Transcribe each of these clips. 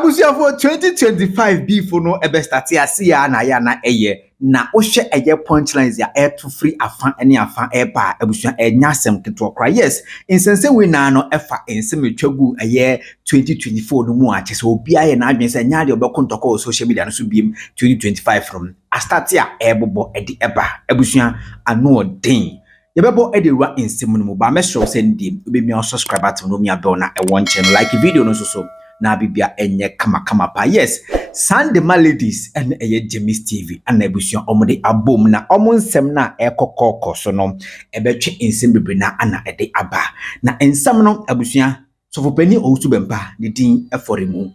Abusia for 2025 before no ebe start ya na ya na eye na ohwe eye punchlines ya air to free afan ene afan eba abusia enya asem keto kra. Yes, insense we na no efa ensem etwagu eye 2024 no mu ache so obi aye na adwen se nya de obekon toko social media no so biem 2025 from start ya ebobo edi eba abusia ano den yebebo edewura ensem no mu ba me show send dem obemi subscribe button no mi abel na e won channel like video no so na bibia enye kama pa. Yes, Sandema ladies and Jamis Tv and ebusion omode abom na omo nsem na ekokoko so no ebetwe ensem bebre na ana ede aba na ensem no ebusia sofopani Owusu Bempah ne din eforemu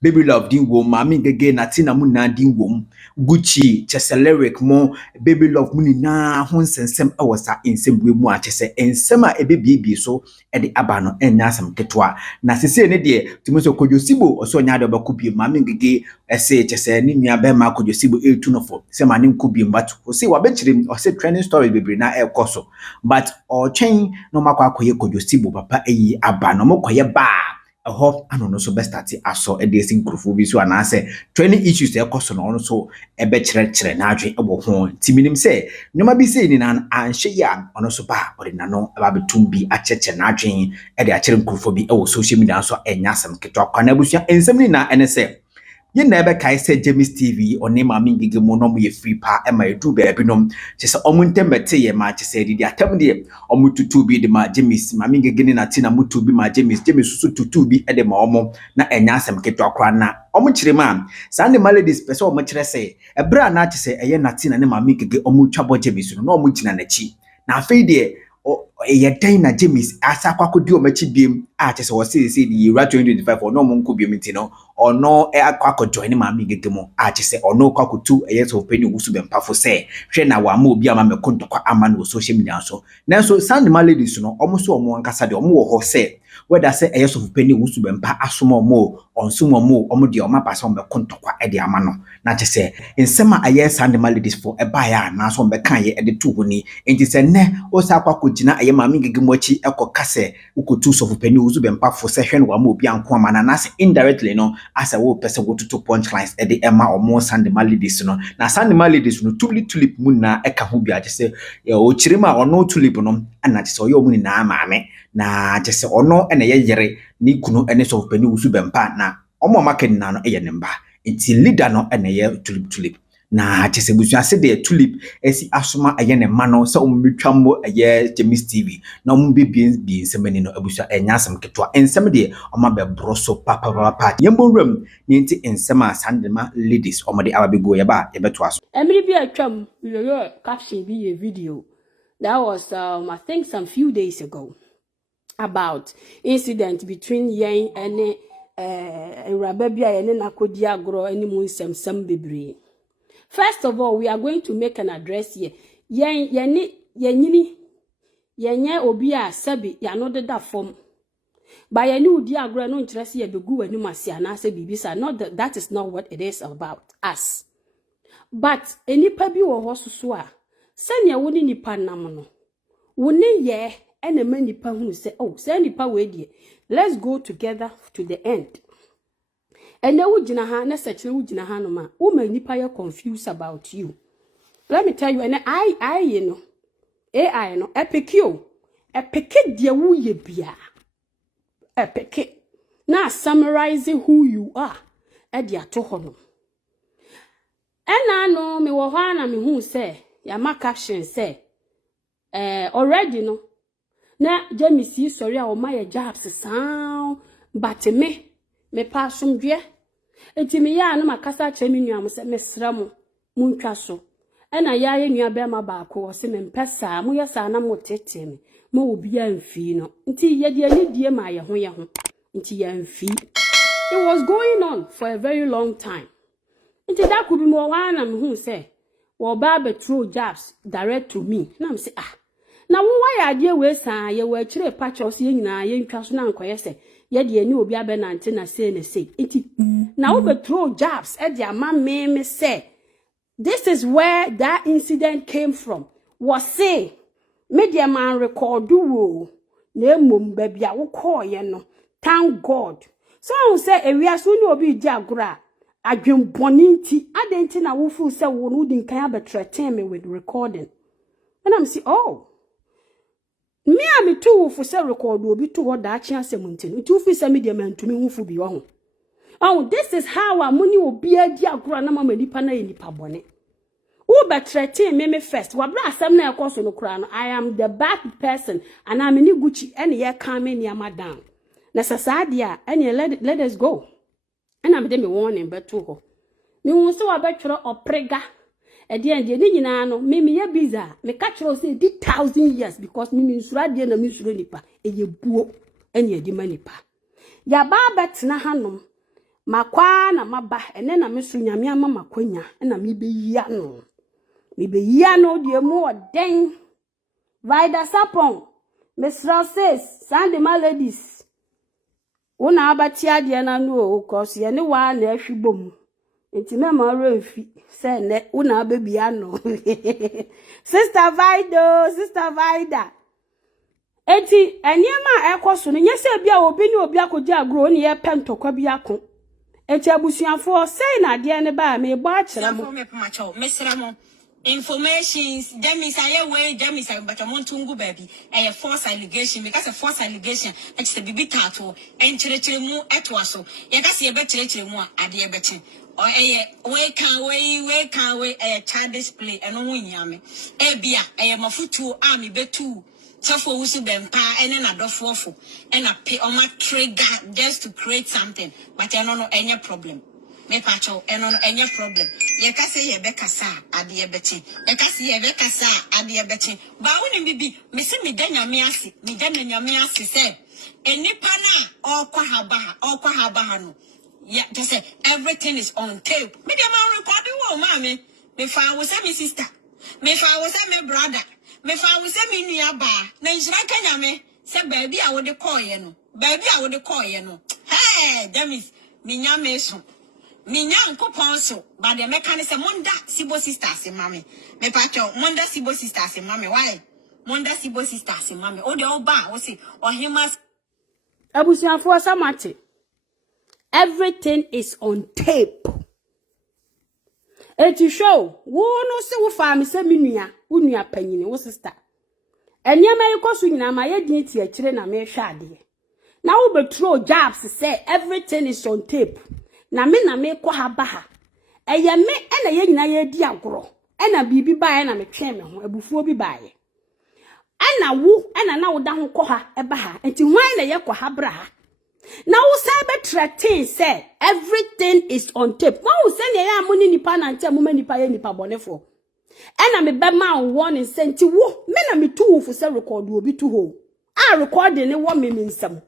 baby love din wo mami gege na tina mu na din wo Gucci cheselyric mo baby love mu ni na ho nsensem ewosa ensem we mu a chese ensem a ebebiebie so ede aba no enya asem ketwa na sese ne de timoso kodwosibo oso nya de obakubie mami gege ese chese ni nua be ma kodwosibo etu no fo se ma ne nkubie mbatu o se wa bechirim o se trending story bebre na ekoso but o twen no makwa akoye kodwosibo papa eyi aba no mokoye ba ho ano no so best start aso edesi nkrofo bi so anase training issues ekoso no so ebe kire na adwen ebo ho timinim se nyoma bi se ni na anhye ya ono so ba ode na no aba betum bi acheche na adwen ede akire nkrofo bi ewo social media so enya asem ketwa kwa na busua ensem ni na ene se ye na ebe kai se Jamis TV oni mami ngige mo no mo ye free pa e ma edu be binom chese omuntembete ye ma chese didi atam de omututu bi de ma Jamis mami ngige ni na tina mutu bi ma Jamis susu tutu bi e de ma omo na enya asem keto akra na omu kire ma Sandema ladies pese omu kire se ebra na chese eye na tina ne mami ngige omu twabo Jamis no omu tina na chi na afei de ye dan na Jamis asa kwakodi o machi biem a chese wo se di 2025 no mo nko biem ti no ono akwa join mami ngege mo a chese ono kwakotu so peni Owusu Bempah fo se hwe na wa ma obi ama mekontokwa ama no social media so nanso Sandema ladies no omo so omo ankasa de omo wo ho se whether say so peni Owusu Bempah asomo mo onsomo mo omo de omo ba so mekontokwa e de ama no na chese nsema Sandema ladies fo e ba ya na so mbeka ye e de tu honi enti se ne o sa kwakogina mami ngege mo achi ekokase ukotu so peni Owusu Bempah fo se hwe no wa ma obi anko ama na se indirectly no asa wo pese go to punchlines e de ema omo Sandema ladies no na Sandema ladies no tulip mu na eka ho bia chese o chirima ono tulip no ana chese oyo mu ni na maame na chese ono ene yeyere ni kunu ene so peni Owusu Bempah na omo maken na no eye nemba enti leader no ene ye tulip na chese busua se de tulip esi asoma eye ne ma no se ombetwambo Jamis TV na ombebie nsemani no abusua enya asem ketwa ensem de oma be broso papa yembo ram ni enti ensema Sandema ladies omode ababego ye ba ye beto aso emri bi atwam yo caption bi video that was I think some few days ago about incident between yen and Rababia and nakodi agro any mu nsem bebre. First of all, we are going to make an address here. Yenye obi a sabi ya no de da form. By any udi agro no interest ye begu enu masia na se bibisa. Not that is not what it is about us. But enipa bi wo hosusu a sanya woni nipa nam no. Woni ye ene ma nipa hu se oh se nipa we die. Let's go together to the end. And then ujina ha na SƐCRɛTS ujina ha no ma wo ma nipa ye confused about you. Let me tell you, and I you know AI no epeke dia wo ye bia epeke na summarizing who you are e dia to ho no ena no me wo ho na me hu say ya ma caption say already no na Jamis yi sorry a o ma ye jobs sound but me pa somdwe enti me ya na makasa che me nua mo se mesra mo muntwa so ena ya ye nua be ma ba ko se me mpesa mo yesa na mo tete me mo obi amfi no enti ye de ani die ma ye ho enti ya amfi. It was going on for a very long time. Enti that could be more one na me hu say wo ba be throw jobs direct to me na me say na wo wa ya de we san ye wa kire patchos ye nyina ye ntwa so na nkoye se ye de ani obi abenante na say na say enti na wo be throw jobs e de ama me say this is where that incident came from. Was say media man record wo na emom ba bia wo call ye no. Thank God So I will say, we are soon will be jagra. I dream boninti. I didn't know who fool say one wouldn't can have threaten me with recording. And I'm saying, oh, me I be too for say record will be too what that chance a mountain. Two for some media man to me who be on. Oh, this is how our money will be a diagram. No mama nipana in nipa bonnet. Who but threaten me first? What brass some na course no crown. I am the bad person, and I'm in Gucci any year coming near madam. Nasasadia, and let us go. And I'm them warning, but to her. Me won't so a bachelor or prega. At the end, you know, me bizarre. Me catch her say 1,000 years because me means radio and miss Renipa, and you boo, and ye demanipa. Ya babats na hanum. Makwa na maba, and then I miss Yamia Mamma Quenya, and I me be yano. Me be yano, dear more dang. Vida sapon. Miss Ross says, Sandema ladies. Una abatia dia na no cause ye ne wa na ahwibom enti me ma refi say ne una babia no sister Vida enti eniema ekoso no nyese bia obi ni obi akoji agro ni ye pentokwa bi ako enti abusuafo say na dia ne ba me bo akira mo informations Jamis way Jamis but amontungu baby a false allegation because a false allegation it's the bibi tato and chire mu etwaso ye ka se ye betere mu ade ye beti or we can a child display and no nyame e bia e mafutu ami betu so Owusu Bempah and then adofofo and a pay on my trigger just to create something but I don't know any problem. Me pacho eno enye problem ye ka se ye be kasa ade ye beti ye ka se ye be kasa ade ye beti ba woni bibi me se me danyame ase me danyame ase se enipa na okwa haba ha no yeah just say everything is on tape me dey man record wo mama me fa wo se me sister me fa wo se me brother me fa wo se me nua ba na njira kanyame se baabi a wo de call ye no hey Jamis me nyame so Minyan couponso, but the mechanism Monda Sibo sisters in mammy. Me pacho, Monda Sibo sisters in mammy. Why? Monda Sibo sisters in mammy. Oh, the old bar, was it? Or him as Abusian for Samati. Everything is on tape. And to show, who no so farm is a minia, unia penny, was a star. And ya may cost you now my dignity a children a mere shady. Now, but throw jobs to say everything is on tape. Na me kwa habaha eye me ena ye nyina ye di agoro ena bibi bae na me twen me ho abufuo bi bae ena wu ena na wo da ho kɔ ha eba ha enti hwan na ye kwa ha bra ha na wo sai be threaten say everything is on tape won wo say ne ya amuni nipa na ntia muma nipa ye nipa bonefo ena me be ma warning say enti wo me na me tu wo fo say record obi tu ho a recording ne wo me nsam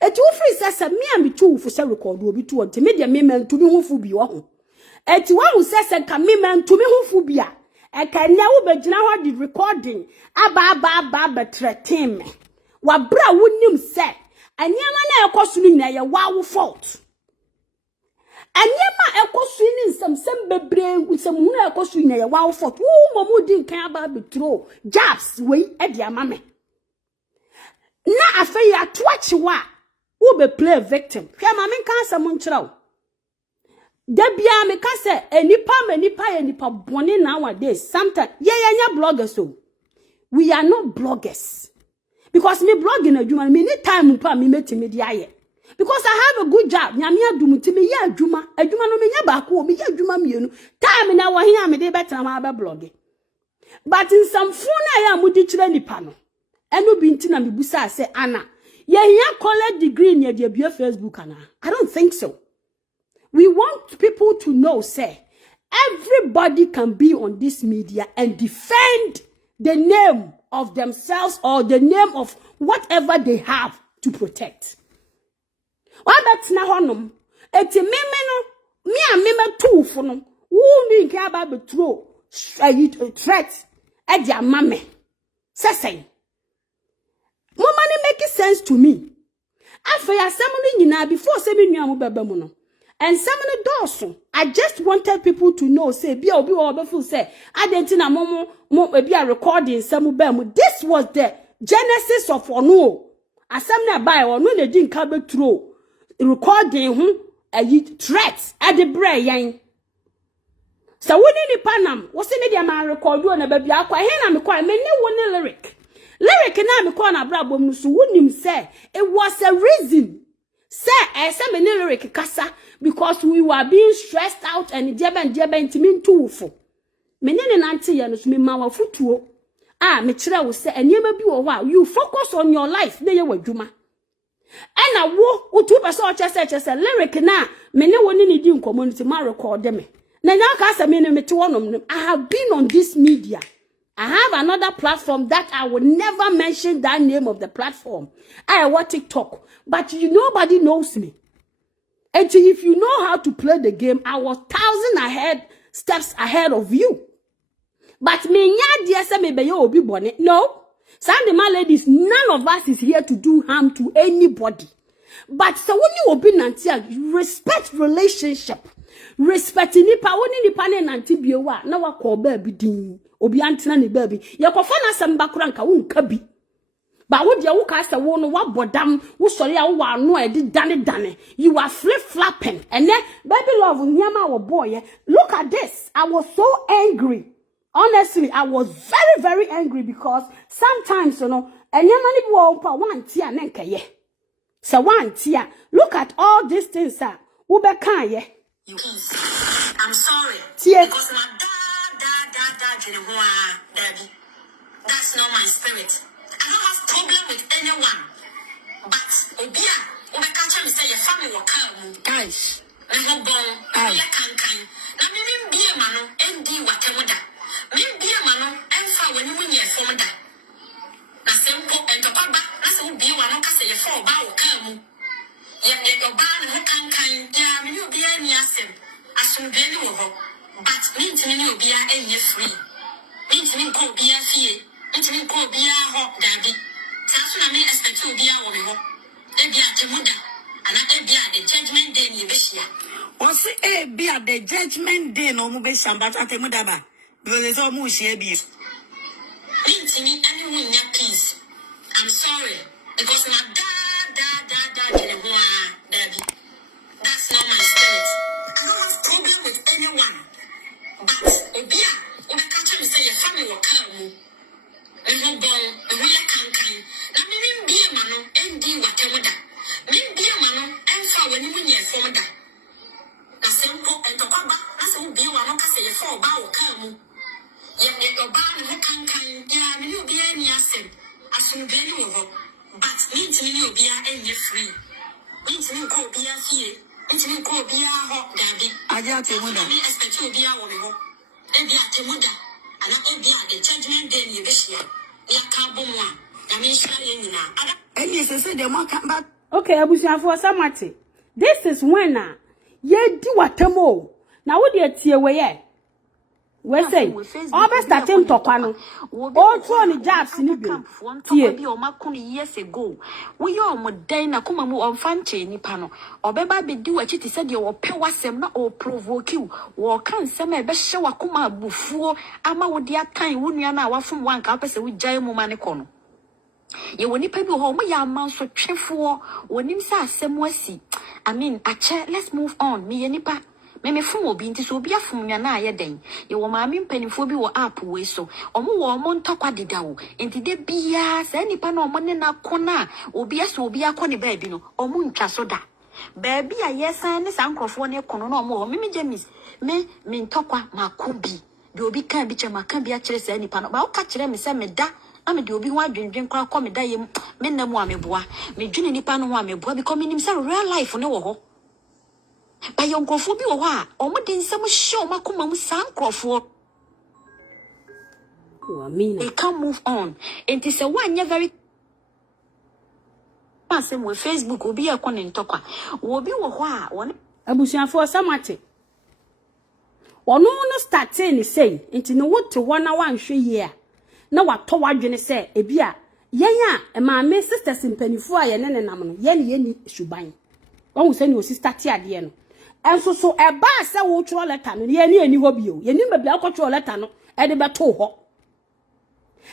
eti wo free sasa me am tu fu se record obi tu on te me de me man to me hu fu bi wo ho eti wo hu sasa ka me man to me hu fu bi a e ka nya wo begina ho di recording aba threaten me wa bra wonim se anyama na ekosu ni na ye wa wo fault anyama ekosu ni nsam bebre nsam hu na ekosu ni na ye wa wo fault wo momu di nkan aba betro jobs we e di ama me na afi ya twachi wa wo be play victim hwe ma men kan asem nkyerɛw da bia me ka se enipa bone nowadays sometimes nya bloggers so we are not bloggers because me blogging adwuma me need time pa me metimi di aye because I have a good job nyame adum ti me ya adwuma no me nya ba ko me ya adwuma mienu time na wo hia me de betra ma ba blogging but in some phone na ya mudi kyerɛ nipa no eno binti na mebusa say ana ye hia college degree near the Facebook ana I don't think so. We want people to know say everybody can be on this media and defend the name of themselves or the name of whatever they have to protect. What that's na honom eti meme no me a meme two for no wo ni nke aba betro threat e dia mame sesen Mama make sense to me. After ya semini nyina before se me nua mo baba mu no. And semini doso. I just wanted people to know say bia obi wo be feel say adenti na mo bia recording semu ba mu. This was the genesis of ono. Asem na buy ono na di nka betro. recording threats at the brain. So we need the panam. What's in the man record you and a baby? I me quite many one lyric. Lyric and I'm a brabum, so wouldn't him say it was a reason. Say, I said many lyric casa because we were being stressed out and jeba to mean too for. Menene nanti ya no me mawa futuo. Me chira wo say enema bi wo wa you focus on your life na ye wadwuma. Ena wo utu person o chese lyric na me ne woni ni di community ma record me. Na nya ka say me ne mete wonom. I have been on this media. I have another platform that I will never mention that name of the platform. I watch TikTok, but nobody knows me. And if you know how to play the game, I was 1,000 steps ahead of you. But me nya dear say me be you obi bone. No. Sandema ladies, none of us is here to do harm to anybody. But so when you obi nantia, respect relationship. Respect nipa woni nipa ne nanti biewa na wakọ baby din. Obi antena ni baby. Ye kofa na samba kura nka wonka bi. Ba wo de wo ka se wo no wabodam wo sori a wo ano e di dane. You are flip-flapping. And then baby love nyama wo boy. Look at this. I was so angry. Honestly, I was very, very angry because sometimes, nyama ni wo pa one tia na nka ye. So one tia. Look at all these things wo be kan ye. I'm sorry. Tia. Because my dad, Daddy. That's not my spirit. I don't have problem with anyone. But Obia, Obeka me say your family will come. Guys. Never born. I can't. Now me be a man, MD whatever. Me be a man, and for when you win your form that. Na simple and to papa, that's who be one of your four bow come. Yet your band who can't. Yeah, me you be any asem. I should be any over. But me to me you be a free. Me to me go be a fee. Me to me go be a hot daddy. That's me expect to be a woman. They be at the mother. And I be at the judgment day in Bishia. Was it be at the judgment day no more but at the mudaba? Because it's all mushy be. Me to me anyone that peace. I'm sorry. Because my dad, Daddy. That's not my spirit. I don't have problem with anyone. But Obia, Obeka me say your family will come. Never born, we can't. Now me be a man, MD whatever that. Me be a man, and for when you win your form that. Na simple and to papa, that's who be one of say your four bow come. Yet your band who can't. Yeah, me you be any asset. I should be any over. But me to me you be any free. Me to me go be a fee. Me to me go be a hot daddy. I just want to expect to be a woman. And be at the mother. And I be at the judgment day in Bishia. Ya can't bomb one. I mean, and yes, I said they won't come back. Okay, Abusia for Samati. This is when ye do what temo. Now what you tear away? We say, all best at him to Pano. All 20 jobs in the years ago. We are Modena Kumamu on Fanche ni Pano. Or Beba be do a chitty said you will pay wasem not or provoke you. Or can some best show a kuma before Ama would ya kind Wuniana from one carpet with Jaimo Manicono. You will nip home ya mouse for trifle or nimsa semwasi. I mean, a chair, let's move on, me and nipa. Me fumo binti so bia fum ya na ye den ye wo ma me mpanifo bi wo app we so omo wo mo ntokwa didawo enti de bia sa nipa na omo ne na kona obi aso obi akọ ne ba bi no omo ntwa so da ba bia yesan ne sankrofo ne kono na omo me Jamis me ntokwa makobi de obi kan bi che maka bia kire sa nipa no ba o ka kire me se me da ame de obi ho adwendwen kra kọ me da ye me na mu ameboa me dwene nipa no ho ameboa because me nim say real life ne wo ho. By your grofo bi wo ha omo den sam show makoma mu sankrofo they can't move on and it is a one very passing with Facebook obi e kono ntokwa wo bi wo ho a won Abusiafo Samati. Wono no start ni say enti no wote wona wanhwe ye na wato wadwene say ebi a yen a ma me sisters mpanifo a ye ne nenam no ye ne ni suban won se ni o sister ti ade no enso so eba se wo tro letter no ye ni ho bio ye ni mabia ko tro letter no e de beto ho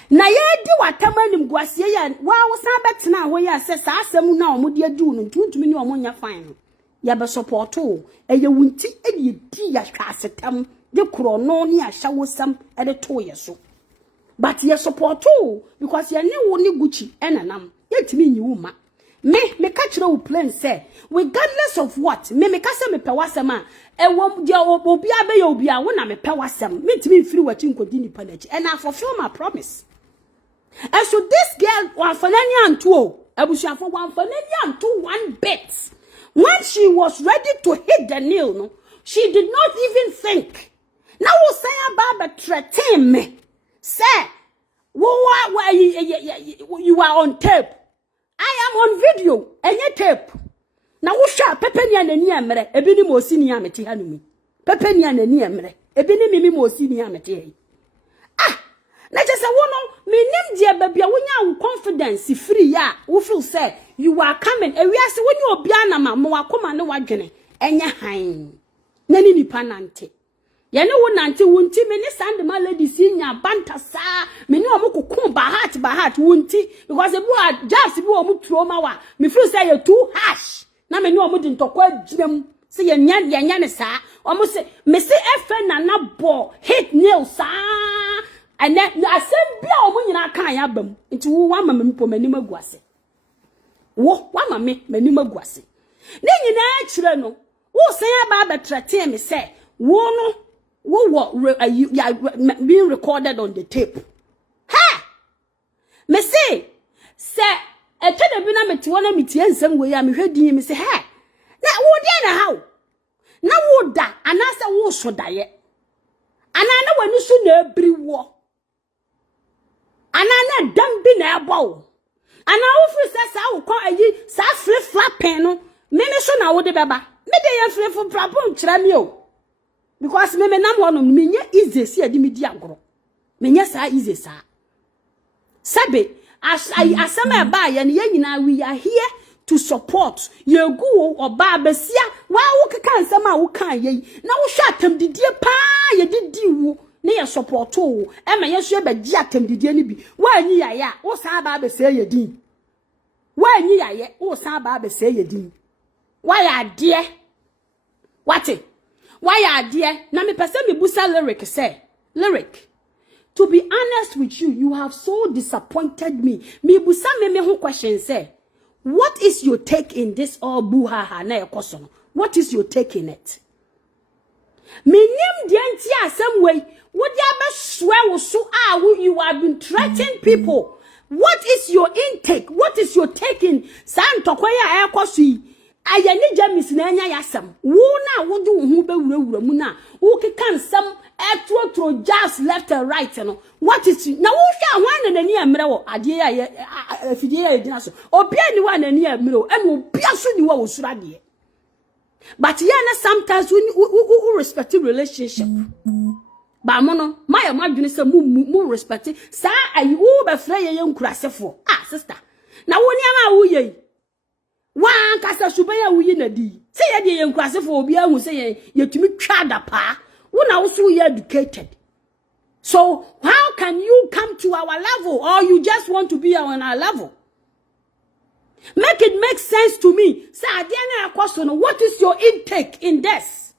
na ye di watama nim guasie ya wa wo san betena ho ya se sa asem na omo de adu no ntuntumi ni omo nya fine no ya be support o eye wunti e di ya hwa asetam de kro no ni ahya wo sam e de to ye so but ye support o because ye ne wo ni guchi e nanam ye timi nyi wo ma me ka kire wo plan say regardless of what me ka se me pe wasem a e wo dia obi abe ya obi a wo na me pe wasem me timi mfiri wachi nkodi ni panachi and I fulfill my promise. And so this girl wan fanani antu o abusuafo wan fanani antu one bit. When she was ready to hit the nail no, she did not even think. Now we say about threaten me. Say, you are on tape. I am on video. Any tape. Now we shall pepeni anani amre. Ebini mo sini ameti hanumi. Pepeni anani amre. Ebini mimi mo sini ameti. Na just say wono me nim dia babia wonya wo confidence free ya wo feel say you are coming e wi ase wonya obi anama mo akoma ne wadwene enya han na ni nipa nante ye ne wo nante wunti me ne Sandema ladies nya banta saa me ne omukoko ba heart wunti because e bu jobs bi omu trauma wa me feel say you too harsh na me ne omudi ntokwa gyinem se ye nya ne saa omu se me se efe na na bo hit nail saa and then assembly omo nyina kan ya bam nti wo wa mama mpo mani maguase wo wa mama mani maguase ne nyina akire no wo san aba ba trate me say wo no wo being recorded on the tape ha me say etede bi na meti wona meti ensem we ya me hwedi me say ha na wo dia na how na wo da anasa wo so daye anana wani su na ebri wo anana dambi na ebo ana ofu se sa wo kon ayi sa flip flapping no me so na wo de beba me de ye flip flapon kira mi o because me nam wono me nya easy si adi me di agoro me nya sa easy sa sabe asama ba ye ne nyina we are here to support ye gu oba besia wa wo keka nsama wo kan ye na wo hwa atam didie pa ye didi wo ne ye support wo e ma ye so e ba gi atam didie ni bi wa anyi ya wo sa ba besia ye din wa anyi ya wo sa ba besia ye din wa ya de wate wa ya de na me pese me busa lyric say lyric. To be honest with you, you have so disappointed me. Me busa me ho question say, what is your take in this all buhaha na ekoso? What is your take in it? Me nim de anti asem way, wo dia be swear wo so you have been threatening people. What is your intake? What is your take in san tokoya ekoso yi? Ayani Jamis na anya yasem. Wo na wo do wo be wurawura mu na, wo keka nsem etro just left and right no. What is na wo hwa hwan na ni amre wo ade ya afidie ya edina so obi ani wa na ni amre wo eno obi aso ni wa wo sura de but ya na sometimes we respect relationship ba mo no my madwene say mu respect sa ayi wo be fra ye nkurasefo sister na wo ni ama wo ye wa kasa subaya wo yi na di say ye de ye nkurasefo obi ahu say ye tumi twa da pa wo na wo so ye educated. So how can you come to our level or you just want to be on our level? Make it make sense to me. Say adiana question, what is your intake in this?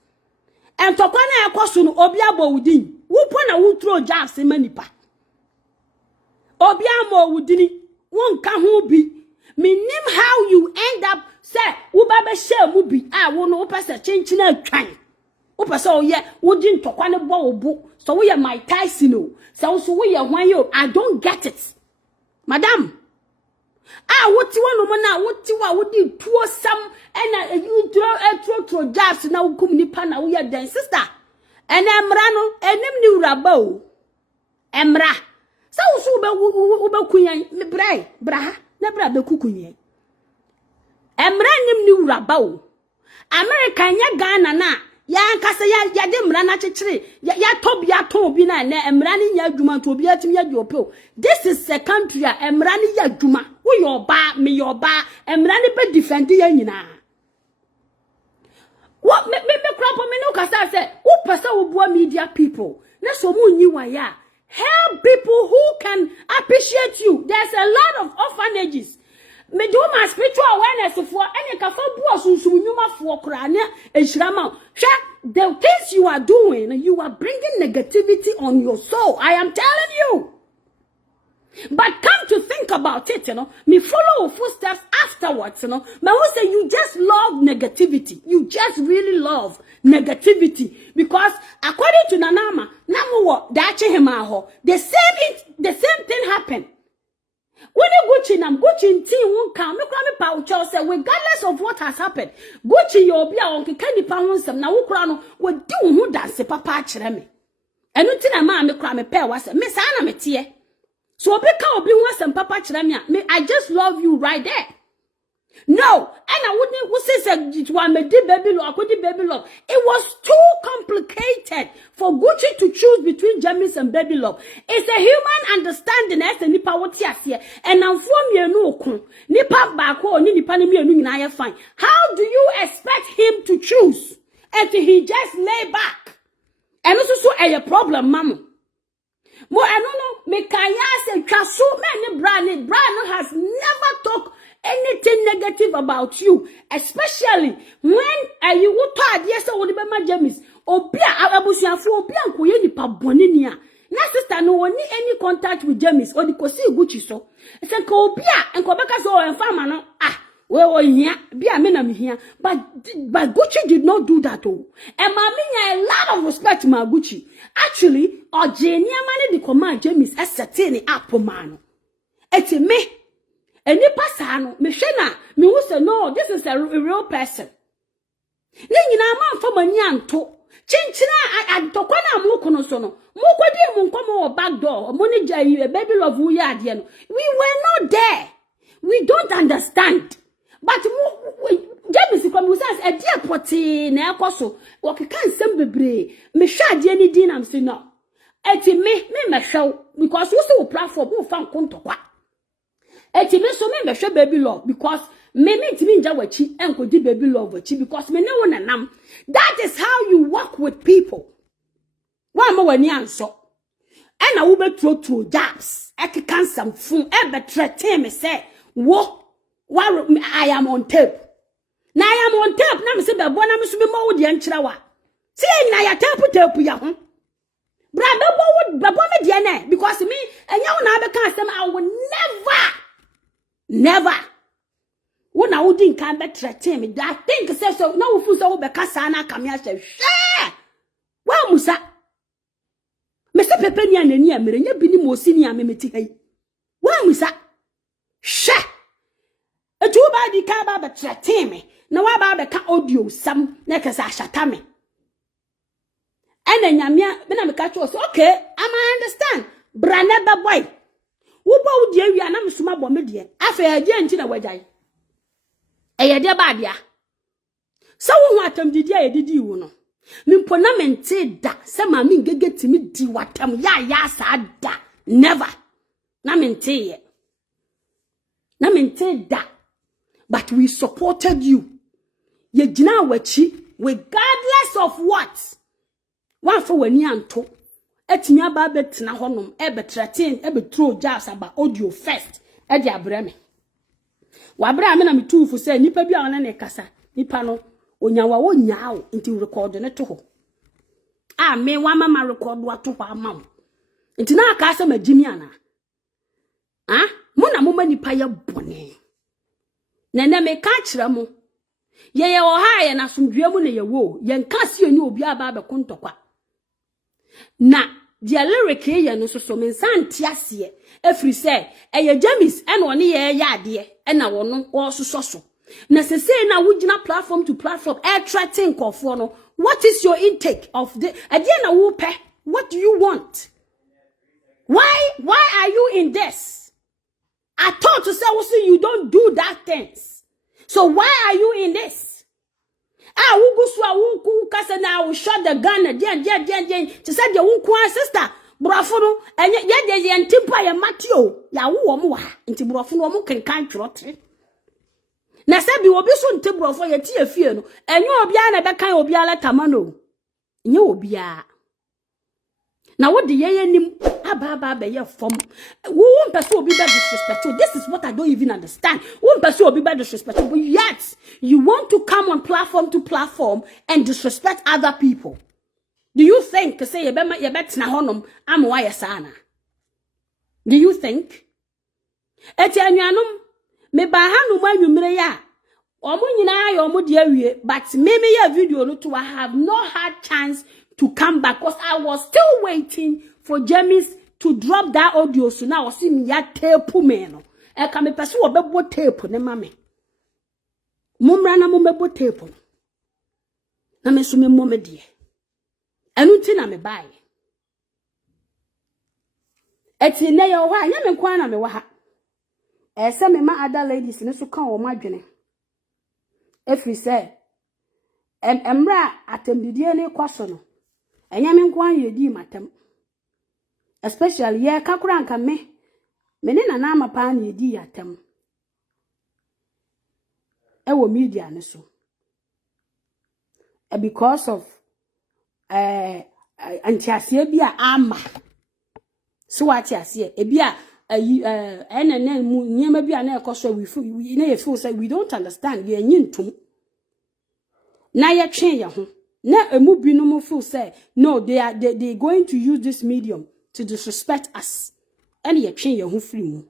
And tokwana question obiabo wudin. Wo pona wo throw jabs manipa. Obiamo wudini won ka ho bi. Minim how you end up say wo ba be share mu bi wo no wo pese chinchina atwan. Upasa ye wouldn't talk on a bow. So we are my Tyson. So we are one you. I don't get it. Madam. What you want now? What you want? What you pour some and you throw jabs now come ni pana we are then sister. And Emrano and them new rabo. Emra. So ube kuyan me braha nebra be kukunye. Emra nim new rabo. American ya Ghana na. Ya nkasa ya de mra na chechire ya tobi ya ton obi na na emra ni ya adwuma to obi atimi ya dwope. This is a country a emra ni ya adwuma wo yo ba me yo ba emra ni be defend ya nyina. What me crop me no kasa say wo pesa wo bua media people na so mu nyi wa ya Help people who can appreciate you. There's a lot of orphanages. Me do my spiritual awareness for any the things you are doing, you are bringing negativity on your soul. I am telling you. But come to think about it, me follow footsteps afterwards, me who say you just love negativity. You just really love negativity. Because according to Nanama, the same thing happened. When you Gucci team won't come, regardless of what has happened, Gucci you'll be on candy pounds now crown would do who dance papa chreme. And until a man me cry me pair was Miss Anna Metie. So because be once and papa chreme, me I just love you right there. No, and I wouldn't say it was me baby love, baby love. It was too complicated for Gucci to choose between Jamis and baby love. It's a human understanding as a nipa what here. And I'm from you no nipa back or nipa ni fine. How do you expect him to choose? And he just lay back. And also a problem, mama. Mo I don't know, me kaya say traso many Brian has never talked anything negative about you, especially when you would talk yes or the Jamis or Bia Abusiafu or Bianco nipa boninia. Na sister no one any contact with Jamis or the Kosi Gucci so. I said ko Bia and Kobeka so and farmer no well here Bia menam here but Gucci did not do that oh. And maminya a lot of respect to my Gucci. Actually, or Jenia money the command Jamis as certain apple man. It's me. And you pass on, me shena, me who say no, this is a real person. Then you know, man for money and to chinchina and to kwana mukono sono. Mukodi munkomo back door, money jay, a baby love we are we were not there. We don't understand. But James come says a dear potty na akoso. Waki can sembebre. Me shadi any din am say no. Eti me show because you see platform who fan konto kwa. Eti me so me hwe baby love because me ntimi nja wachi enkodi baby love wachi because me ne wona nam. That is how you work with people. Wa ma wani anso. E na wo betro jobs. E kan some fun e betrete me say wo I am on tape. Na I am on tape na me say be bona me so be mo wo de nkyira wa. See na ya tape ya ho. Bra be bo me de na because me enya wo na be kan asem I will never. When I wouldn't come back to me, that thing says so. No food so be kasana come here say, "Share." Well, Musa, Mr. Pepenia and near me, you be more senior mimiti. Well, Musa, share. A 2 by the car but threaten me. No about the car audio some neckers I shatame. And then Yamia, when I'm catch was okay, I understand. Branaba boy. Wo die wi anam suma bo me de afa ya die nti na wajai e de ba dia sa wo hu atam didi a didi wo no mimpo na mente da se ma mi gegetimi di watam ya sa da never na mente da but we supported you ye gina wachi regardless of what one for wani anto etimi aba betina honom e betratin e betro jazz aba audio first e di abreme wa bra me na metufu say nipa bia ona ne kasa nipa no onyawa wonyaawo nti record ne to ho me wa mama record wa to ho amam nti na aka asa magimi ana mo na mo ma nipa ye bone na me ka kire mo ye o ha ye na somdua mu ne ye wo ye nka se oni obi aba be kontokwa na dia lyric ye no so me santi ase efri say eye Jamis e no ne ye ade e na wono wo so na se say na wugina platform to platform threatening kofo no what is your intake of the ade na wo pe what do you want why are you in this I thought to say you don't do that things so why are you in this wugu kasa na will shot the gun den to say the wunku sister brofo no ye de ntimpa ya matio ya wo mo wa nti brofo no mo kenkan twotre na se bi obi so nti brofo ye tie fie no enye obi a na be kan obi ala tamano nye obi a Now what the nim aba be form. Won't pursue be disrespectful. This is what I don't even understand. Won't pursue be disrespectful, but yet you want to come on platform to platform and disrespect other people. Do you think to say you bet na honum am why sana? Do you think? Eti anuanum me ba hanu ma nwumre ya. Omo nyina ya omo de awie, but me ya video no to I have not had chance to come back because I was still waiting for Jamis to drop that audio. So now I see me ya tape me no. E ka me pese wo bebo tape ne mame. Mumra na mo mebo tape no. Na me so me mo me de. Enu ti na me bae. Eti ne ye wo ha, nya me kwa na me wa ha. Se me ma other ladies ne so kan wo madwene. Efri say emra atembidie ne kwaso no. Enya me nko an yedi matem. Especially ye kakura nka me ne na amapa na yedi yatem. Ewo media ne so. Because of antiasie bia ama. So atiasie e bia enene mu nyema bia na ekoso we feel say we don't understand ye nyintum. Na ye twen ye ho. Na emu binom feel say no they going to use this medium to disrespect us. And ye twen ye ho free mu.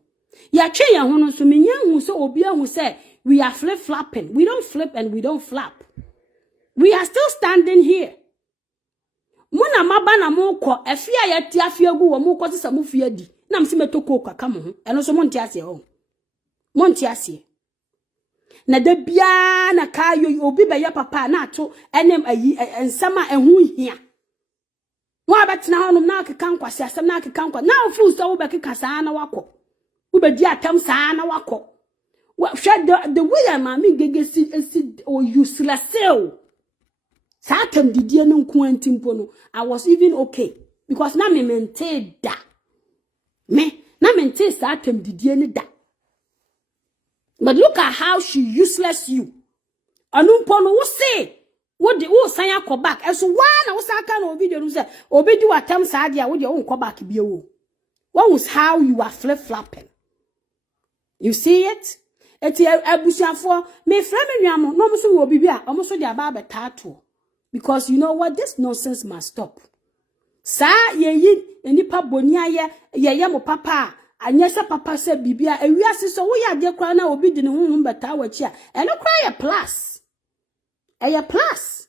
Ye twen ye ho no so menya hu so obi ahu say we are flip-flapping. We don't flip and we don't flap. We are still standing here. Muna maba na moko efia ya ti afia gu wo moko sesa mu fia di. Na msi metoko kwa kama ho. Eno so monti ase ho. Monti ase. Na de bia na kayo obi be ya papa na ato enem ayi ensama ehu hia. Wa betina ho na akeka nkwase asem na akeka nkwa. Na ofu so wo be keka saa na wako. Wo be di atam saa na wako. Wa the way I mami gege o useless sale. Satem didie no nkuanti mpo no I was even okay because na me maintain da me na maintain satem didie ni da. But look at how she useless you. Anu mpo no wo say wo san yakọ back eso wa na wo san aka na video no say obedi watam sa dia wo de wo nkọ back bia wo. What was how you are flip-flapping? You see it? Eti abusiafo me frame nuamo no mo so wo bibia o mo so dia ba betato. Because you know what, this nonsense must stop. Sa ye nipa boni aye ye mo papa anyesa papa se bibia ewiase so wo ya de kwa na obi di ne honhom beta wachi a eno kwa ye plus. Eye plus.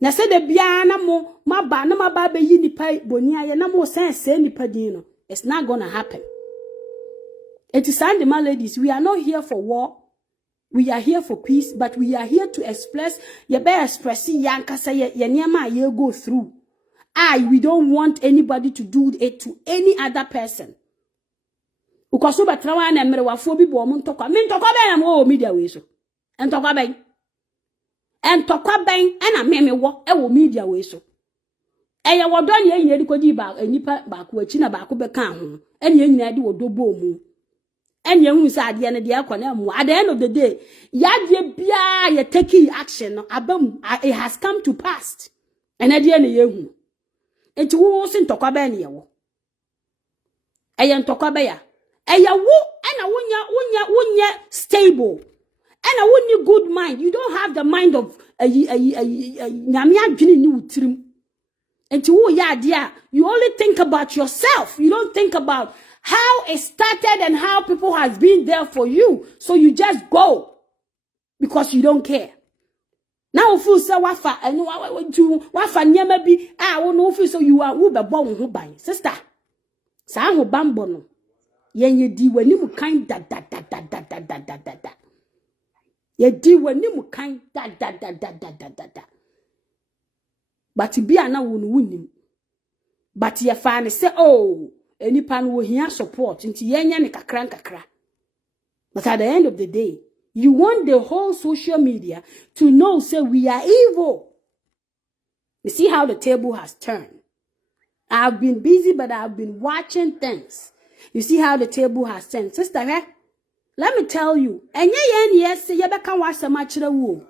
Na se de bia na mo maba be yi nipa boni aye na mo sense nipa din no. It's not gonna happen. It is Sandema ladies, we are not here for war. We are here for peace, but we are here to express ye be expressing yanka say ye niema ye go through. We don't want anybody to do it to any other person. Ukoso betrawa na emre wafo bi bo mo ntokwa. Me ntokwa ben na mo media we so. Ntokwa ben. Entokwa ben na me wo e wo media we so. Eye wodon ye nyina di kodi ba enipa ba ko achi na ba ko be kan ho. Ene ye nyina di wodobo mu. And you say at the end of the at the end of the day, you taking action. It has come to pass. And at the end of the year, it wasn't to Cabania. I am to Cabaya. And I wouldn't stable. And I wouldn't good mind. You don't have the mind of Namia Gini Trim. And to you only think about yourself. You don't think about how it started and how people has been there for you. So you just go. Because you don't care. Now if you say wafa and wafa nyama bi no feel so you are ube born who buy. Sister. Sa ho bambo no. Ye di wani mu kind da. Ye di wani mu kind da. But be ana wonu. But ye find say oh enipa no hia support nti yenya ne kakra. But at the end of the day, you want the whole social media to know say we are evil. You see how the table has turned. I've been busy, but I've been watching things. You see how the table has turned. Sister, let me tell you, enye yes ye be kan wasema kire wo.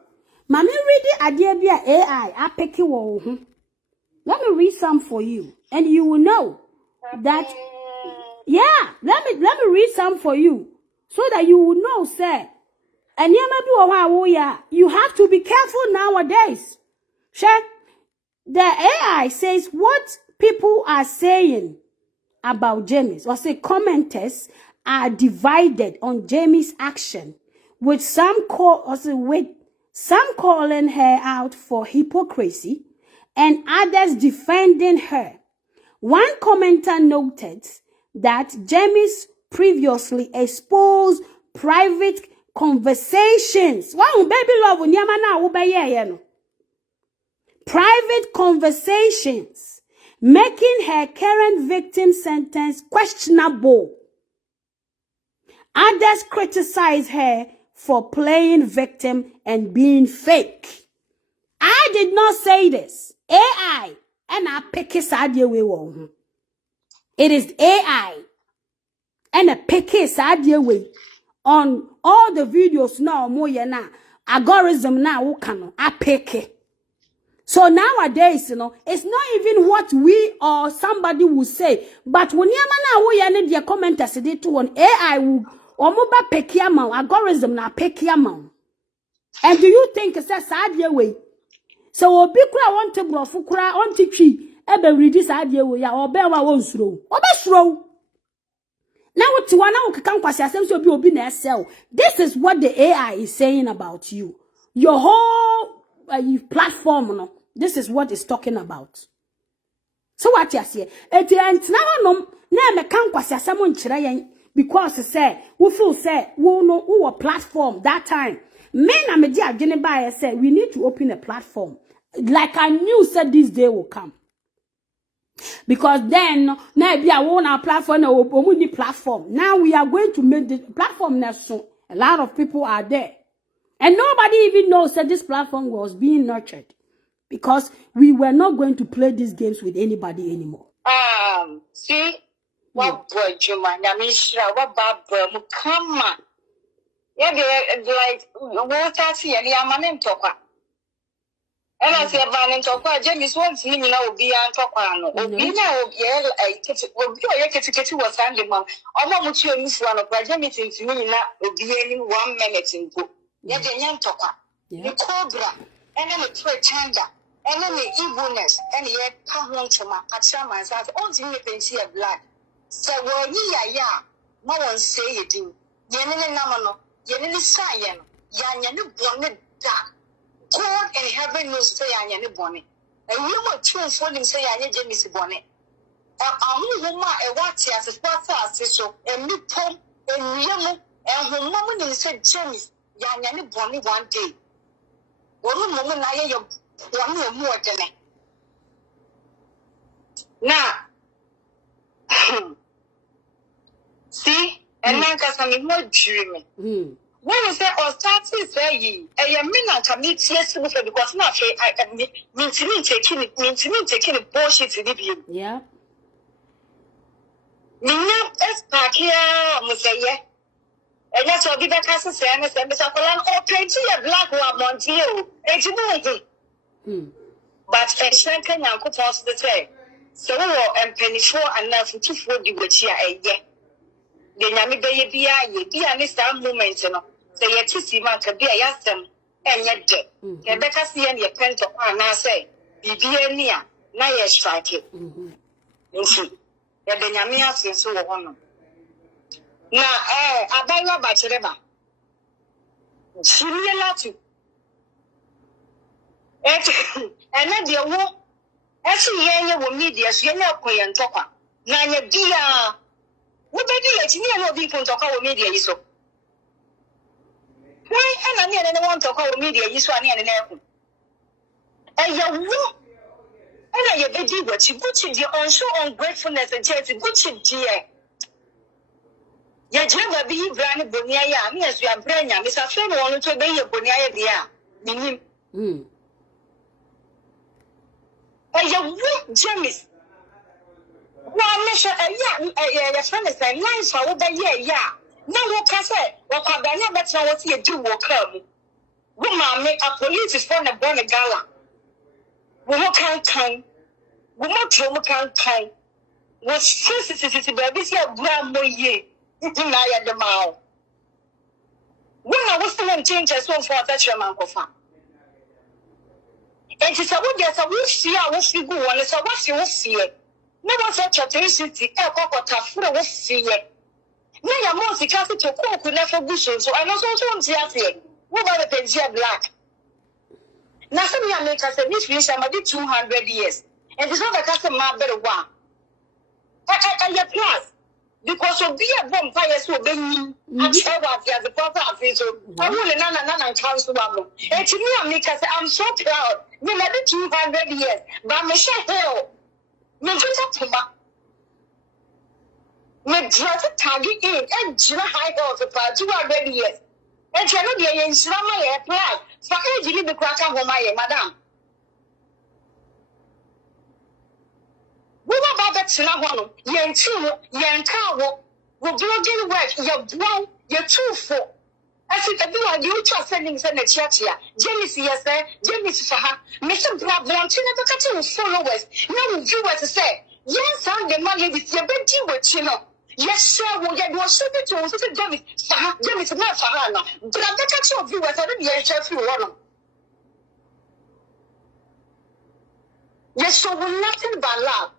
Ma me read ade bia AI apeki wo ho. Let me read some for you. and you will know that. Yeah, let me read some for you so that you will know, sir. And you have to be careful nowadays. Sure. The AI says what people are saying about Jamis, or say commenters are divided on Jamis' action, with some calling her out for hypocrisy and others defending her. One commenter noted that Jamis previously exposed private conversations. Wow, baby love, private conversations, making her current victim sentence questionable. Others criticize her for playing victim and being fake. I did not say this. AI, and I pick it way. It is AI, and a pick it way on all the videos now. More na algorithm now. I pick it. So nowadays, it's not even what we or somebody will say, but when you man their commenters they to on AI will or mobile pick your mouth, algorithm na pick your mouth. And do you think it's a sad way? So obi kura want to bro kura on to tree ebe read this idea way ya obe wa won slow. Obe slow. Now what you want to can kwasi asem so obi na sell. This is what the AI is saying about you. Your whole platform, no. This is what it's talking about. So what you say? Because say we feel say we know who a platform that time. Men and media said we need to open a platform. Like I knew said this day will come. Because then now we are our platform or platform. Now we are going to make the platform next soon. A lot of people are there. And nobody even knows that this platform was being nurtured. Because we were not going to play these games with anybody anymore. See, what boy, Juma, Yamisha, what bad boy, come on. Yeah, like, what I see, and Yaman talker. And I say, Van talker, James wants me now be on talker. Obina will be a ticket to a Sandema. Although much you miss one of James in me now will be any 1 minute in book. Yet the young talker, the cobra, and then a trade chamber, and then the evilness, and yet come home to my pajamas as only you can see a blood. So, well, ya, no one say it do. Yenin Namano, Yenin Sayan, Yan bonnet dark. God and heaven knows say I bonnet. And you were two folding say I James bonnet. Woman, a watch as a spot so, and me pump, and Yamu, and her mama said James. Yan bonny 1 day. One moment I have 1 year more than it. Now, see, and then because I'm more dreaming. When you say, or start to say, I am not a meet yes, because not I mean to me taking a bullshit in you. Yeah. Me now, let's pack here, Musaya. And that's what the back has to say, and Mr. Colan, or plenty of black one, Montio, but a shanking uncle toss the say. So, and penny 4 and now for 2 4 you which ya a year. The Yami Bay be a Mr. Moment, say a 2 man can be a yasam, and yet dead. And better see any pent of one, I say, be near, now you strike it. You see, the Yamia since so on. Now, I buy your bachelor. She realized and then the war, as you will media, you know, Koyan Toka. Nanya dear, what baby, you know, people talk about media is so. Why, and I never want to call media, you saw me an airport. And your war, and I baby, what you put in your own show on gratefulness and charity, good dear. Ya jamba bi brand bonia ya me asu abranya me sa fe no won to be ye bonia ya dia minim ya wo Jamis wa me sha ya friend say life fa wo ba ye ya na wo ka say wo kwabanya betra wo se di wo ka mu wo ma me a police for na born gala wo kan Gumo can was sisi baby see a brand moye. Na ya de mao. When I was still change as one for that your man kofa. And it's a wood yes, I will see I will see go on, so what's your fear? No one such a city, a cockota full of fear. No, your most to cook with never bushes, so I know so soon. What about the pension black? Now, some young makers say this wish I did 200 years, and it's not a customer better one. I plus. Because of be a vampire so being a child as the prophet of Israel. I will none chance to one. And to me, I'm so proud. Me I did 200 years, but me share hell. Me just up me just target in and jina high house for 200 years. And tell me the Islama plan for age in the cracker home, madam. We were about that Sinahono, Yan Cow, we're blogging work, you're brown, you're truthful. I said, you trust sending in the church here. Jamis, yes, sir, Jamis for her. Mr. Bravo, never catching followers. No, you were to say, yes, I'm the money with your bed, you were chino. Yes, sir, well, you was so good to Jamis, not for her. But I'm the catch of viewers, I didn't hear you. Yes, so we're nothing but love.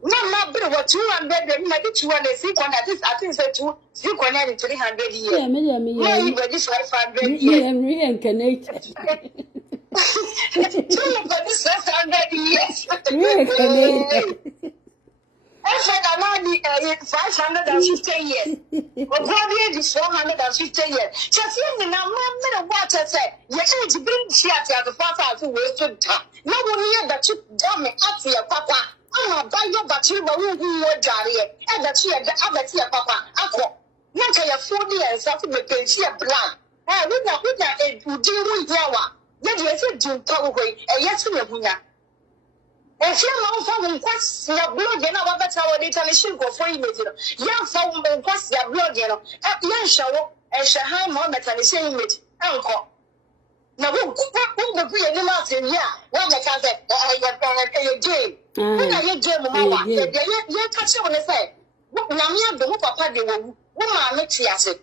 No, but what 200, maybe 200, I think so too. 300 years. Yeah, me, 500 years. Reincarnated. 500 years. Reincarnated. I said, I'm only 550 years. But probably 450 years. Just in the number what I said, you can't bring shit at the papa to waste of time. No one here that you dumb me up to your papa. I'm a buy your battery, but who would carry it? And that she had the other tea, papa. Aqua. Not a 40 years after the pension blood. I would not with that a deal with Yawa. Yet you said to Taway, and yes, we are. And she found quest your blood, you know, that's our detonation go for you. Young found quest your blood, you know, at young show, and Shaham on the same with Uncle. Now, who would be a Martin? Yeah, well, I can't say, I game. When I get Jim, Mama, you're touching on the side. What Namia, the Papa, the woman, makes Yassi.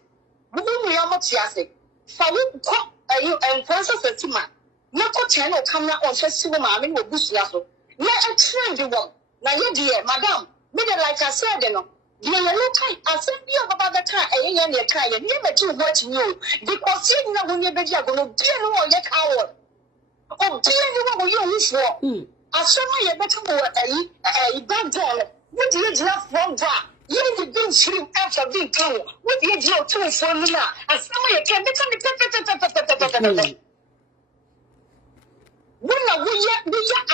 We are much Yassi. For we call you and Francis Tima. Not a channel come out on festival, mammy, with Bush Lasso. Let a trend you want. Now, you dear, madam, maybe like I said, you know. You look I said, you about the car, and you're kind, and never do what you know. Because you know when you're going to deal with your coward. Oh, dear, you know you wish for. I saw my better a bad doll. What do you love from that? You been sleep after being told. What do you do to for me now? I saw my can become when we are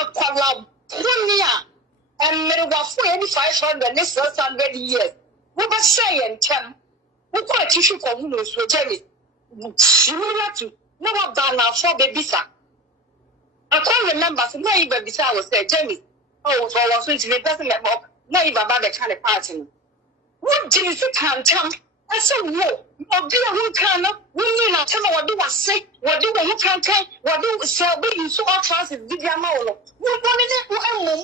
a quarrel, and made a 500 next 600 years. What was saying, Tim? What got a tissue for who knows for Jenny? Similar to no one banner for babies. I can't remember, so my baby was there, Jamie. Oh, so I was going to be person that Bob, not even about the kind of party. What do you think, Tom? I said, no, or be a who can we need not tell me what do I say, what do you can't tell, what do sell, but you so much transit, did your molo. What one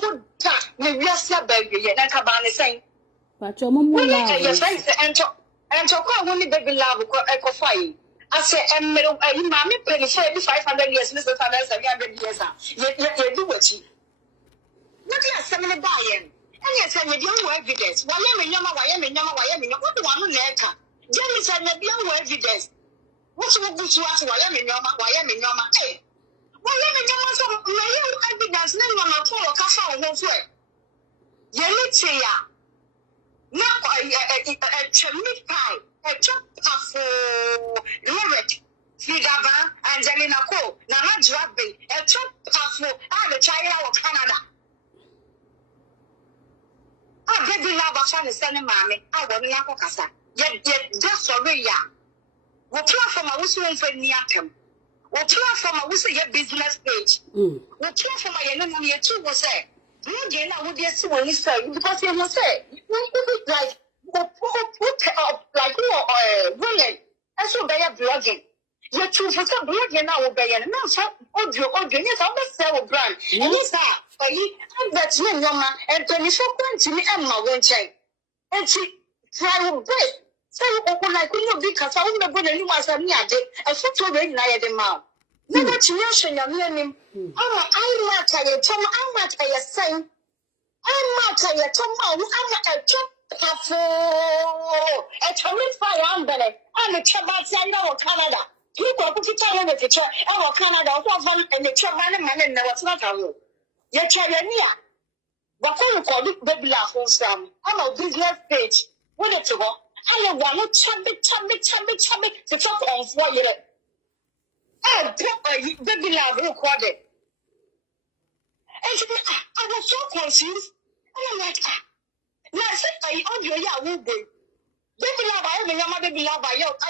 would that? Maybe I said, baby, and I can't say. But your mom will your friends and talk only baby love or echo fire. I say, and mammy penny 500 years, Mr. Fanders, 700 years. You do what she. What do you say, me buy? And yes, I need no evidence. Why am I? What do I know? Jenny said, no evidence. What you want to ask? Why am I? Hey, why am I? No evidence. No one at all. Castle won't swear. Yellow now a chimney pie, a chop of lyric, Fidaba, Angelina Co, Nana Drabby, a chop of the China of Canada. I baby love a son is sending mammy. I want to knock Casa. Yet, just sorry, ya. We'll try from a whistle for Niatum. We'll try from a whistle your business page. We'll try from my enemy, too, was say. Again, I would just when you say, because you must say, like, put up like women. That's what they are blogging. You're true for some blogging now, obey and not audio, yes, I'm not sell a brand. And it's that. Albert Nyoma, and 24 me and my one chain. And she tried to break. So, like, we know because I wouldn't have been anyone as a near day, a foot away, I the mouth. Never to mention your name. I'm not a Tom, I'm not a son. I'm not a Tom, I'm a chop. A Tommy fire umbrella, and a Chabata or Canada. People put it on the picture, our Canada, and the Chabana man, and there was not a rule. Yet, Chayania. But I call it baby wholesome. I'm a business page. What it's about? I want to chubby to talk on for you. Oh, baby love recorded. And I was so confused. And I'm like, now I owe you, yeah, will be. Baby love, I am your baby love, I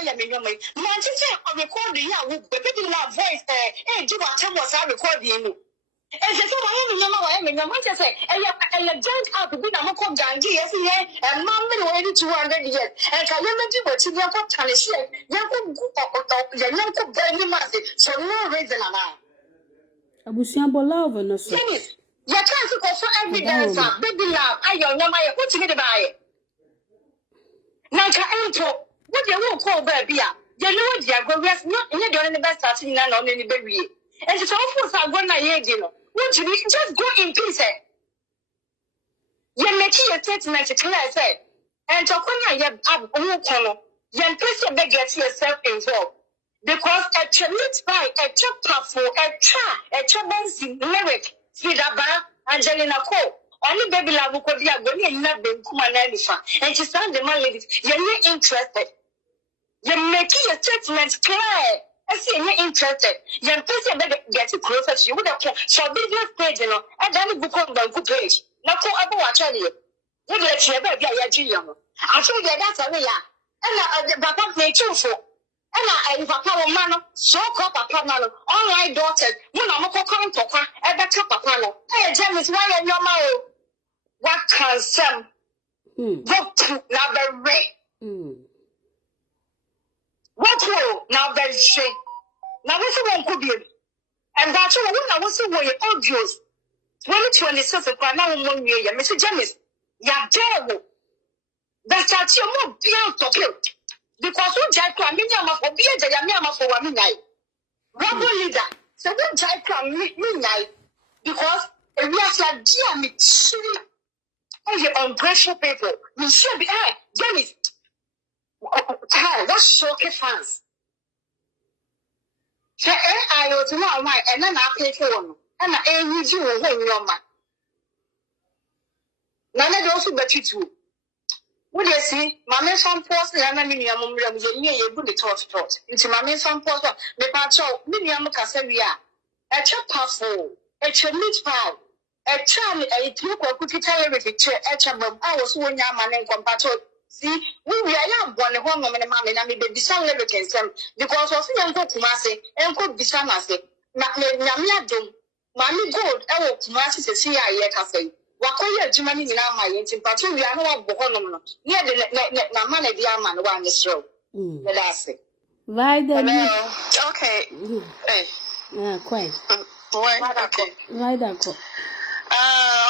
am your mate. My sister, I record the yeah, baby love voice, do what time was I recording? And so I am in your mother say, and you joined up with a mock of Gandhi, and Mamma waited 200 years. And I remember what you have got to say, you know, very much, so no reason am I. Abusiambo love no so. Dennis, you can't go for evidence, baby love, I don't know my what you mean by it. Nanka ento, what you won't call baby, you know, dear, go rest, not in the best starting none on any baby. And it's all for one I you know. What you need, just go in peace. You make your statement clear, said. And to when you have a young person that gets yourself involved. Because a chimney by a chop for a chabancy lyric, Fidaba, Angelina Cole. Only baby love could be a good and not been Kumanelifa. And she Sandema ladies, you're not interested. You're making your statements clear. I see you're interested. Young person that gets closer to you with a so business page, you know, and then book on the page. Not for Abu Achali. You let your baby, I feel that's a way. And the Papa may choose for. And I Papa Mano, so called Papa Mano, all my daughters, you know, I'm going to Papa, and that's Papa Mano. Hey, James, why are you my what can some? What to now the ray? What will now be shame? Now, this one could be. And that's all I was away audios. 2026 of now, 1 year, Mr. Jamis. Ya terrible. That's at your more beyond to kill. Because what Jack Ramina for beer, the Yamama for 1 night. Robber leader. So what Jack Ramina because we are like Jamis. Oh, you ungrateful people. We should be, Jamis. That's shocking fans. I was not my and then I pay for one. And I need you when you're my. None of those who bet you too. Would you see? My man some post the minimum you put the torch. Into my man some post the patch of minimum Casavia. A chop puffle, a meat pie, a charm, a took or cookie tire with a chair, a chambum. I was 1 year man and compato. See, we are one home and mammy, and I may be some liberties because of young Kumasi and could be some as it. Namia Dum, Mammy Gold, I will Kumasi to see a cafe. Wakoya Jimani in my engine, but we are not Bohono, near the Namana Diaman one the show. The last thing. Why the okay. yeah, quite. Why that?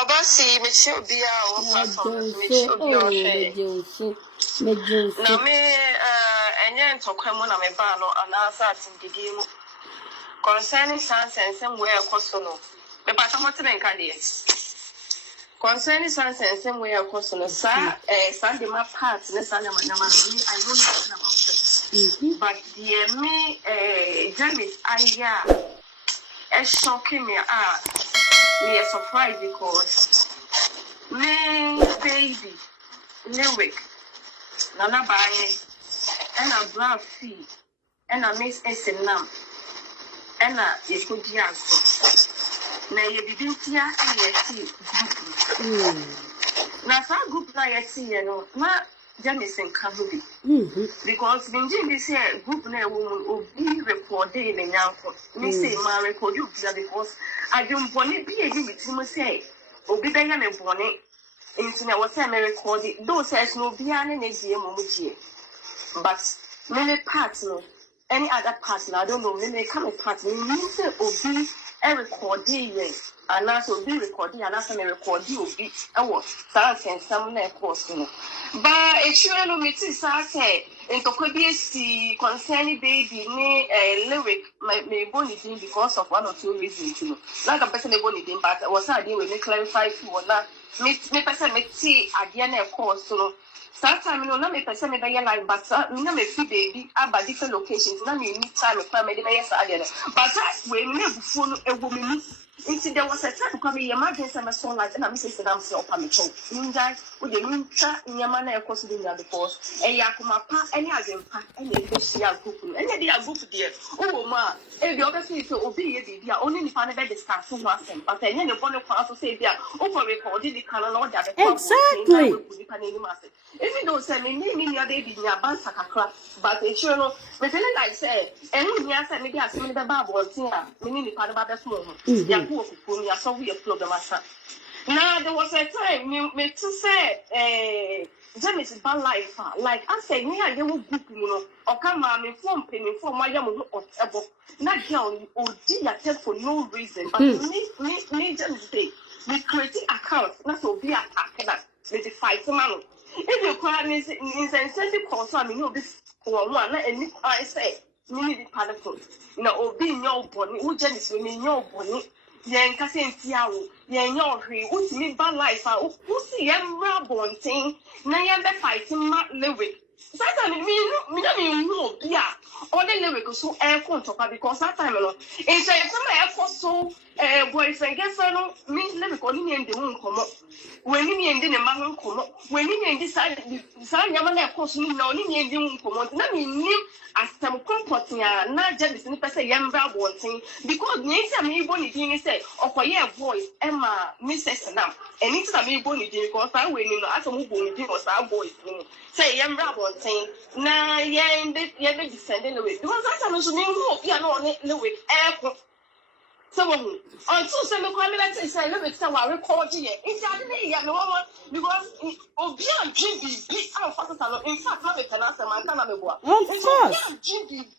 Obasi, Monsieur Bia, na me enye ntokwa mu na me ba no anasa atindidi mu concerning sense we ekoso no me pa tamote me nka de concerning sense we ekoso no sa Sandema part ne Sandema nyama I don't know about it but the me Jamis aya shocking me me surprised because me baby lyric Nana Baye and a black fee and a miss Esenam and a Yesodiaso. Now you didn't hear a now, some group I see, you know, not Jamison Kabubi because Benjamin this year group na woman will be recorded in now for me say my record you because I don't want to be a with him say Obi Bayan and Bonnet. Into na what I recorded, those says no biane nezie momugie. But many parts no, any other parts, I don't know, may come a part, means Obi recording and also be recording and also recording will be some course. But it's sure no me say into could be concerning baby lyric may bonny thing because of one or two reasons. Like a person bonny thing, but I was not doing me clarify to or not. Me person me see again of course so. Sometimes you know, na me person me buy like, but na me free baby about different locations. Na me need time me plan me buy again. But we me phone e wo me. Until there was a time to come here, emergency my son like, and I'm saying I'm still coming. Ninja, with the ninja in your manner, of course, in the course. And Yakuma pa, any other pa, any of group, any other group there. Oh, ma, and the other thing is to obey the only the panel that is starting one thing, but then the one of us say, they are over recording the canon or that. Exactly. Even though say me the other be near Bansaka, but it's sure no, but then like say, and when you say maybe I see the Bible, meaning the part about the small. I saw we upload the master. Now there was a time me to say Jamis bad life like I say me I don't group or come me form my young or table. Not girl or did attempt for no reason, but me just say we create account not to be attacked that with the fight man. If you call me in sensitive course, I mean, you'll be for one, and I say, you need the part of food. Now, be your body, who jealous with me, your body, Yan Cassin Tiao, Yan Yorkie, who's me bad life, who see em rabon thing, Nayan be fighting my lyric. Sometimes me no, yeah, all the lyrics so air control because that time alone. And so, some air for so boyfriend, girlfriend, me lyric only in the moon come up. When you end in a man come up, when you decide, Yaman, of course, me no, only in the moon come up. Let me knew as some comforting, not just in the person, young rabon thing, because Nancy, me bonny thing say, or for your voice, Emma, Mrs. Nam, and it's a me bonny thing because I will not a move bonny thing or our voice. Say, young rabon thing, na yen be descending away. Because I was mean, you know, Louis, air. So, until some of the say, look at some recording it. It's a no one because Obian Jimmy beat out for the in fact, not a cancer, man. Of course.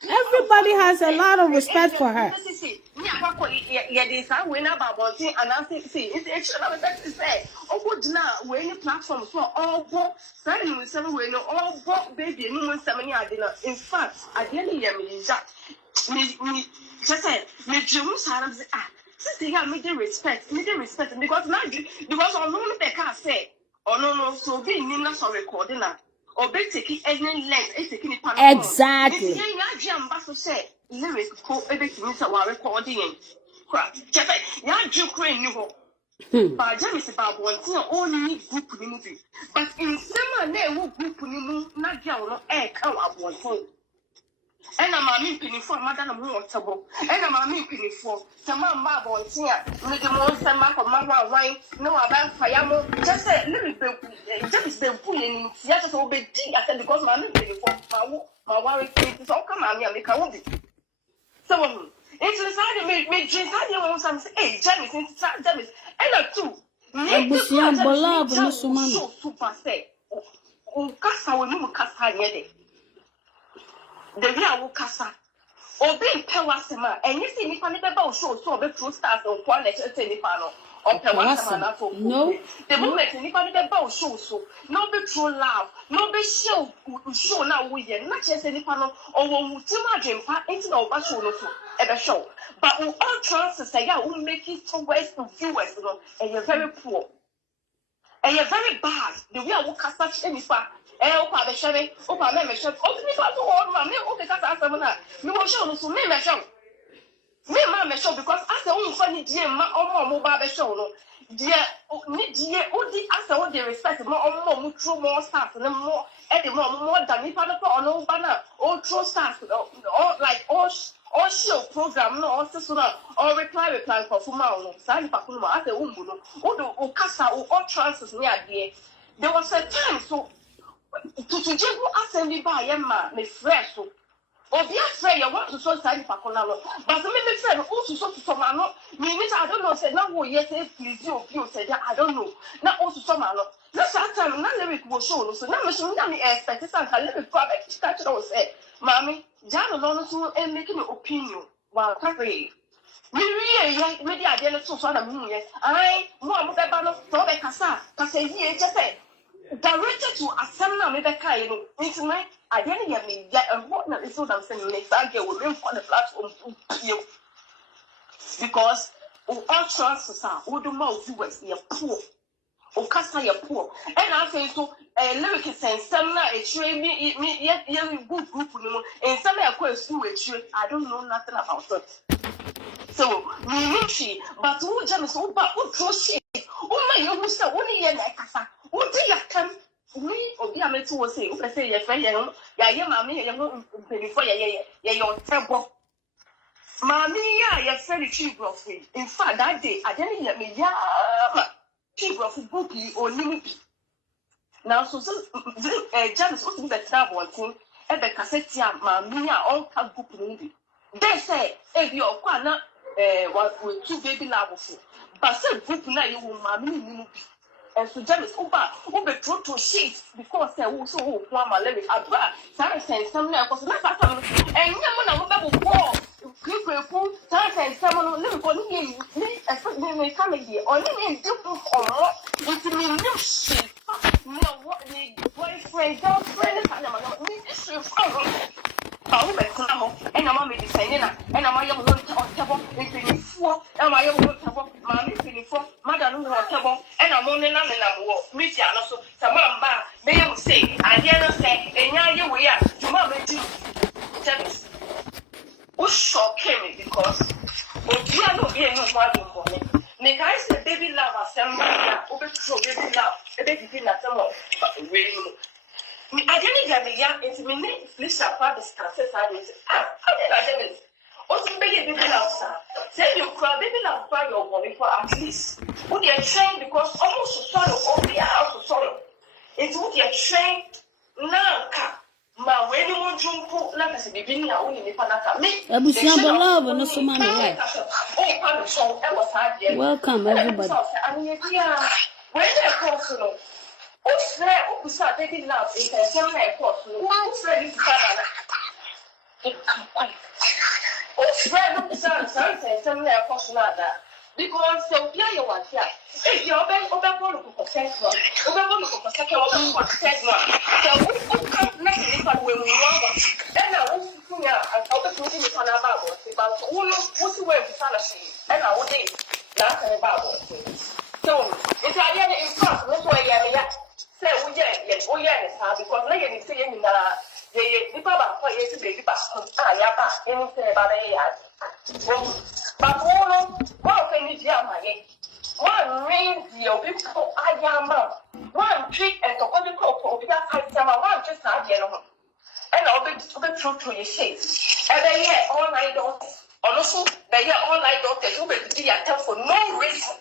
Everybody has a lot of respect for her. Yeah, this I win about one thing, and I think, see, it's actually that to say, oh, good now, we're in platform for all book, starting with 7 way, no, all book, baby, no one 7 years dinner. In fact, I didn't hear me, me, just said, me, Jerusalem, since they me the respect, because now, because on no they can't say, oh, no, so be Nina so recording that, or be taking any length, taking it. Exactly. It's a ambassador say, lyrics, co everything is our recording. Just like, you crane you go. But Jamis about one thing, only group movie. But in summer, they will group not girl, air come up one thing. And I'm a penny for Madame Waterbo, and I'm a penny for some mamma on here, with the monster map of Mama wine, no about Fayamo, just a little bit, just the pulling, yes, will be tea, I said, because my penny for my worry is all come on, make a woman. So, it's decided me, James, I want some, hey, Jamis, Jamis, and a two. Make so super say, oh, Cassa will move Cassa yet. The real Cassa. Or being Pewasama, and you see me funny about show so be true stars on quality panel or Pewasama. No, the moment anybody about show so no be true love, no be show now we not just any panel or one too much into the show ever show. But we all chances say, yeah, we make it towards the viewers, and you're very poor. And you're very bad. The way I will cast such any fact. Opa be shebe, opa me shebe. Opa me fa to all ma me opa kasa asem na. Me wo show no so me show. Me ma me show because as e won fa ni die ma omo ba be show no. Die ni die odi as e wo dey respect ma omo mu true more stars na more e dey more than me fa no ono ba na all true stars all like all show program no also so na all reply for fuma no. Sa ni pa ko no as e won bu no. O kasa o all chances ni ade. There was a time so to Jibu assembly by Yamma, me fresh. Or be afraid you want to so sign for Conalo. But the minute friend also so to some ano, meaning I don't know, said no, yes, please you said that I don't know. Not also some ano. That's that time, not lyric will show, so now machine down the expect it's a little product. That's what I said. Mammy, Jan alone so and making an opinion while carry. Me me dia de no so na mu ye. Ai, mo beba no so be kasa yi je say directed to asem na me be kai no. Nti me ade ne ye me ya ehwo na so that say me say get we for the platform you. Because all chances are we do more viewers ye poor. O kasa ye poor. And I say so lyric sense some na e tire me ye good group no and some e kwa su e tire. I don't know nothing about it. So, me but who Jamis who ba who throw shit. Oh my you say only ye na kasa. Who do ya come? We obi ametu wo say, who say ye friend ye no, ya mama ye no before ye your table. Mommy ya ye friend chief of in fact that day I didn't hear me ya chief of bookie or nimipi. Now so Jamis what be better one thing e be cassette ya mommy ya all ka group movie. They say if you are not with 2 baby levels, but say group now you will mammy and so Jamis over true to sheets because they also want my lyric abra. Sarah says some now because not and no one war. People, Sarah says someone live for me, expect me coming here, or me different or more. It's me new shit. No, what the boyfriend, girlfriend, and me issue. Bawo be klamo ena ma me design na ena ma yem ho tebo infinifo ena ma yem ho tebo ma me infinifo mada no ho tebo ena mo ne na me na wo media no so sama mba me yem say ade no say enya ye we a juma me di Jamis o shock me because obi a no be enu ho adumbo me kai say baby love asem o be throw baby love e be give na some we no I didn't get me young into me name. Lisa, father, discusses. I didn't. Also, baby love, sir. Say you cry, baby love, cry your money for at least. Would you train because almost to sorrow or be out to sorrow? It's would you train now? Ma, when you want to put like I said, beginning out in the Panaka. Me, Owusu no so man. Welcome, everybody. I mean, yeah, where they come from. O pusa baby love is a same like course. One friend is banana. O friend pusa same like course because so yeah you want here. If you obey for second one. So we come next week when we want. And now we I'll be putting it on our Bible. But what's the way to fantasy? And I would think that's a Bible. So if I get in front, that's why say we because na you say you na ye nipa ba for ye to baby ba ya ba anything about ya but one can you hear my one rain the people ayama one treat and to call the call because I sama one just na dey no and I'll be true to your shades and then all night don't also they all night don't take you be dey tell for no reason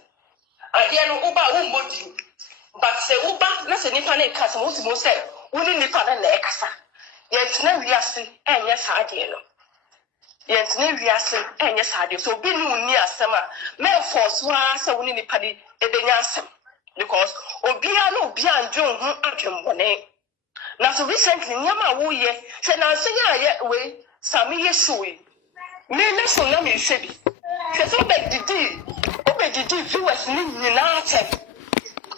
and then uba umbodi. But say uba let's say nipa na kasa mo say woni nipa na ekasa yet na wiase enye saade no yet na wiase enye saade so bi nu ni asema me force wa say woni nipa di ebenya asem because obia na obia ndwo hu atwembone na so recently nyama wo ye say na say ya we sami yesui me na so na me hwebi say so obedidi viewers ni nyina ache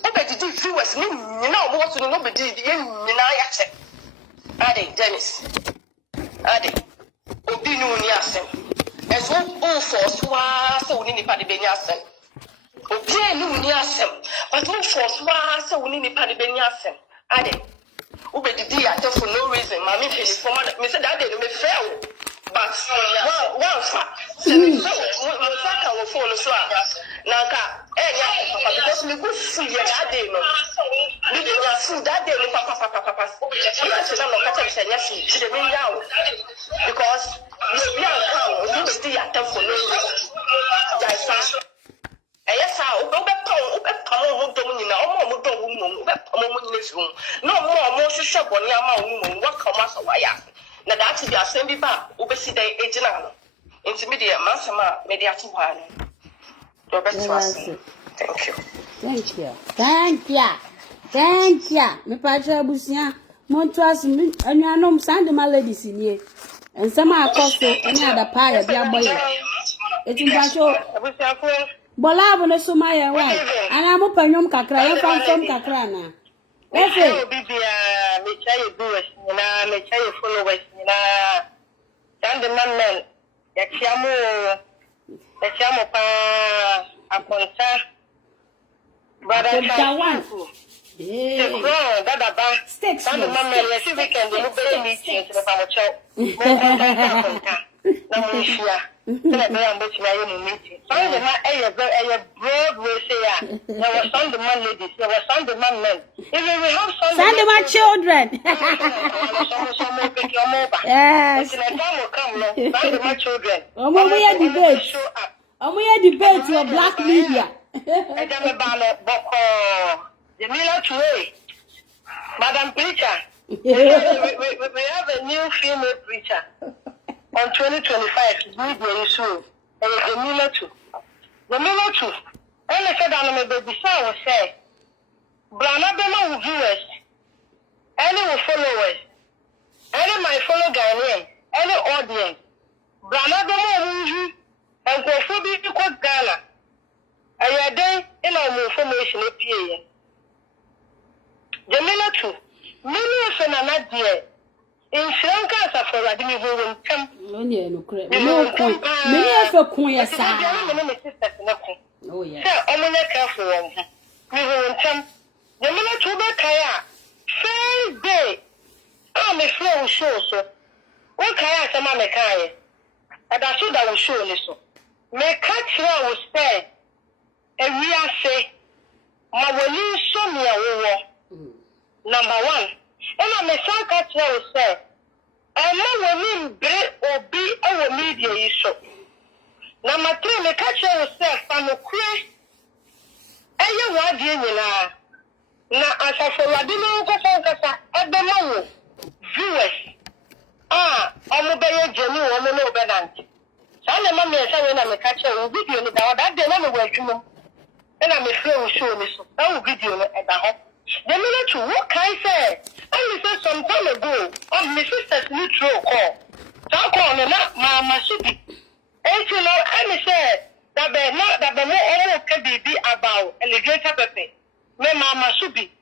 obedidi viewers ni nyina omo to no obedidi ye nyina ya che ade Jamis ade obi nu ni asem ezo o force wa say woni nipa de benya asem obi nu ni asem but o force wa say woni nipa de benya asem ade obedidi ya for no reason mama me for me say that day no me fail but one fact say me ka wo phone so nanka papa because me go see that day no me go see that day no papa so na no ka say nya see the me yawo because we are still at for no just yes obepa dom nyina omo dom mu obepa mo nyina fi no mo hwehwe boni ama wo wa ka ma so wa ya na that be asem bi ba obesi dai ejina no intimidate masama media to ha no your best was thank you me pacha abusia monto asem anuanom Sandema ladies nie ensema akoso ene adapa ya bia boye Eti bacho. Bola bo no so ma ye wa. Ana mo panyom kakra, ye fansom kakra na. Ofe bibia me chai viewers na me chai followers na Sandema men ya chiamo pa akonta brother Jawan. Dada ba Sandema men ya si weekend no be meeting to fa mo chow. Na mo shia na be am bet na yo meeting. Sandema broad way say ya. There was Sandema ladies, there was Sandema men. Even we have Sandema children. Yes. Sandema children. Omo ya debate. Omo ya debate your black media. Jamila Chue, Madam Preacher. We have a new female preacher on 2025. Jamila Chue. Jamila Chue. And I said, I'm a baby son will say, Blanabema will viewers, any will followers, any my fellow Ghanaian, any audience, Blanabema will and go for be to quote Ghana. And your day in our information appear. Jamila Chue, many of them are not dear. In Sri Lanka, for Radimi who will come. Many of the queer oh, yes. Sir, I'm not careful. We will come. The minute to the Kaya, first day, I'm a flow show. So, what Kaya, some of the Kaya, and I should have shown you so. May catch you will say, and we are say, my will show me a war. Number one, and I'm a son catch you will say, and my will break or be our media issue. Number three, me catch yourself from the queer. And you want you na as I for Ladino Kasa, at the moment, viewers. I'm a better journey, I'm a no better. Sandema me say when I'm a catcher, video that day I'm working. And I'm a flow show me so. I will video at the home. The minute you what can I say? I said some time ago, my sister's neutral call. So I call me not my subi. And you know, I said that the more almost can be about alligator pepper. Me mama should be.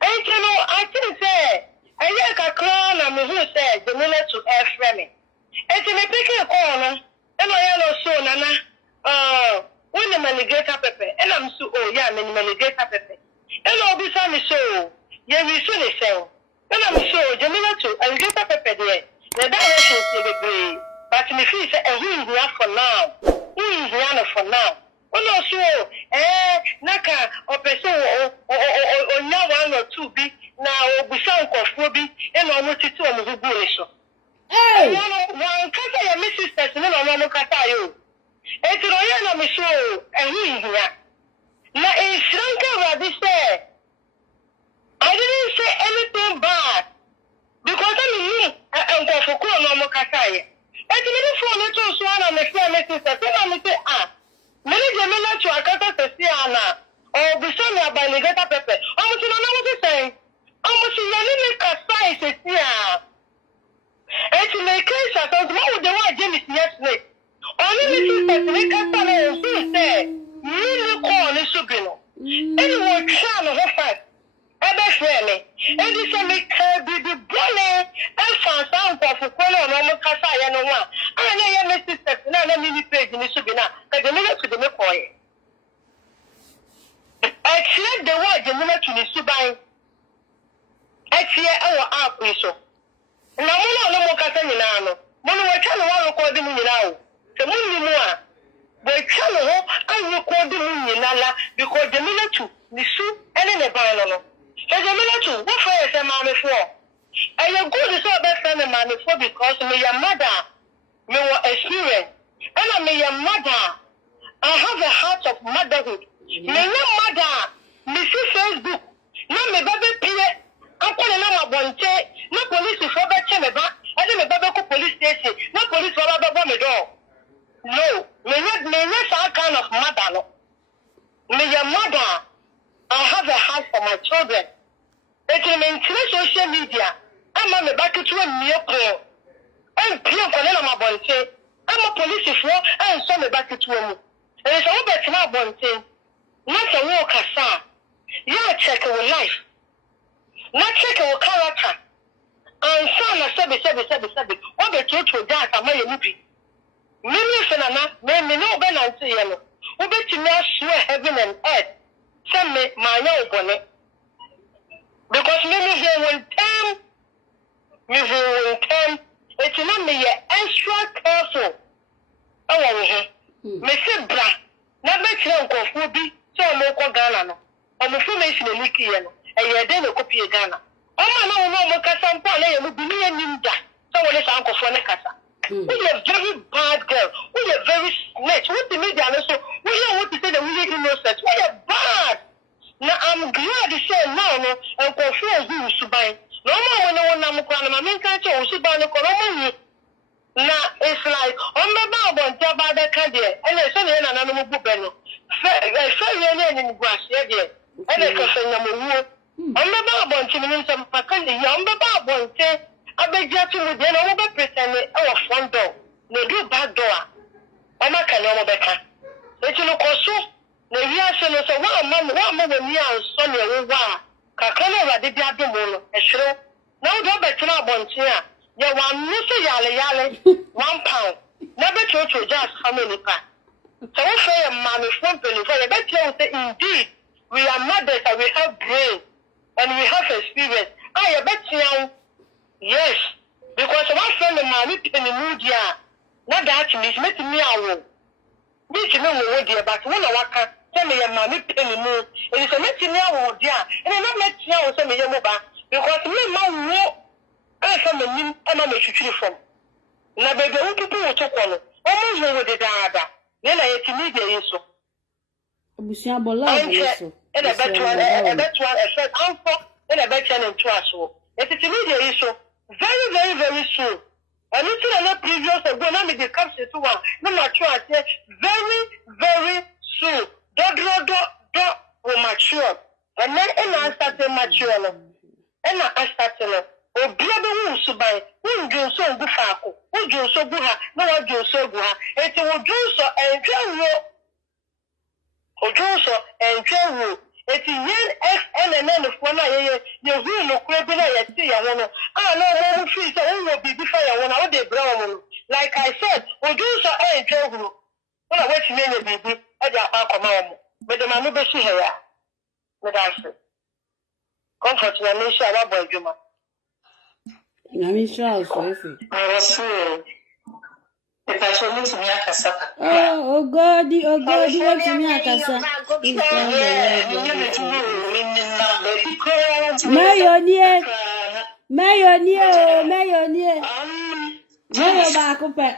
And you know, I think say, I like a crown and who said the minute to air framing. And to me picking a corner, and I know so, Nana, when the alligator pepper, and I'm so, oh yeah, many alligator pepper. And I'll be some so, yeah, we soon is saying, and I'm so, the minute to alligator pepper there, the direction is the grey. But me feel say who is here for now? Who is here for now? Oh no, so naka or person or now one or two be now we sound coffee and almost two of the bullish. Hey, one kata ya Mrs. Person no kata you. And to know me so and who is here? Now in Sri Lanka, this say I didn't say anything bad because I mean I'm going for no kata. And the phone to Swan and the family sister, tell me, many Jamila to a cut of Siana or be shown by Negata Pepper. Almost know what to say. Almost you make a size, and to make case, I thought, what would the white Jamis yesterday? Only Mrs. Make a son who said, you call this Subino. Anyone can of her fight. And this will make her be the bully and found out of a color no more Casaya no one. I know your sister, no mini page in the Subina, but the minute to the McCoy. I said the word the minute to the Subai. I fear our art so. No more Casanino. Mono, I can't record the Minao. The Munimua. But tell her I record the Munala because the minute to the soup and in the violin. As a minute, what for is a man before? I am good to say best friend a man before because me your mother, me were experience, and I me your mother. I have a heart of motherhood. Me no mother, me see Facebook, no me baby peer. I'm calling my bonte, no police for that chamber, I didn't baby police station, no police for that me door. No, me not that kind of mother. Me your mother. I have a heart for my children. It will maintain social media. I'm on the back to a miracle. I'm pure for them. I'm ama police for and so me back to mu e so wo betima abonten na se wo kasa ya check your life na check your character and so na sabi wo be to that amaye mu bi mimi fenana me no be na nti ye no wo betimi asure heaven and earth say me manya obone because mimi they will time it's not me extra careful me say bra na be kire nkofo bi so mo ko Ghana no information e liki ye no e ye de no copy Ghana o ma na wo mo kasa mpo na ye mo bi ni ninja so wo le san nkofo ne kasa we are very bad girl we are very snitch what the media no so we are what to say that we are innocent we are bad na I'm glad to say now no nkofo Owusu Bempah no mo no na mo kwa na ma menka che Owusu Bempah no ko no mo na it's like on the Bible about the cardiac and I said in an animal book no in grass there and I can say on the Bible to me some pakandi on the Bible say I beg you to then I will pretend our front door no do back door I'm not can no better it's no koso na wi ase no so wa ma we mi an so ne we wa kakana wa de dia do mo no e hwere na wo do betina abonten a ya wan no so yale £1 na be cho just how many pa so we say man from penny for be tell say indeed we are mothers and we have brain and we have experience I bet you yes because one friend of mine penny media na that means make me awo me to know what dear but when I waka tell me your mommy penny mo it is a make me awo dear and I not make you awo say me your moba because me man wo I say me nim e ma me twitwiri from na bebe wo pipu wo tokọ no o mo wo de daada na na yeti media yeso abusia bola yeso e na betuan effect anfo e na betuan en toaso yeti media yeso very soon and it's na previous ago na me dey capture to one na ma try say very soon do will mature and then I start to mature no and I start to obia be Owusu Bempah wonju so ngu faako wonju so gu ha na wonju so gu ha eti wonju so entwewo eti yen XNN fo na ye hu no kure bi na ye ti ya ho no na mo fi so wo bibi fa ya ho na wo de bra wo no like I said wonju so entwewo wona weti me ye bibi e ja pa akoma wo me de ma no be shi he ya me da se comfort na me shi aba bo adwuma Nami Charles, what is it? Oh God, what's in your casa? Mayonie, Mayo Bacopa.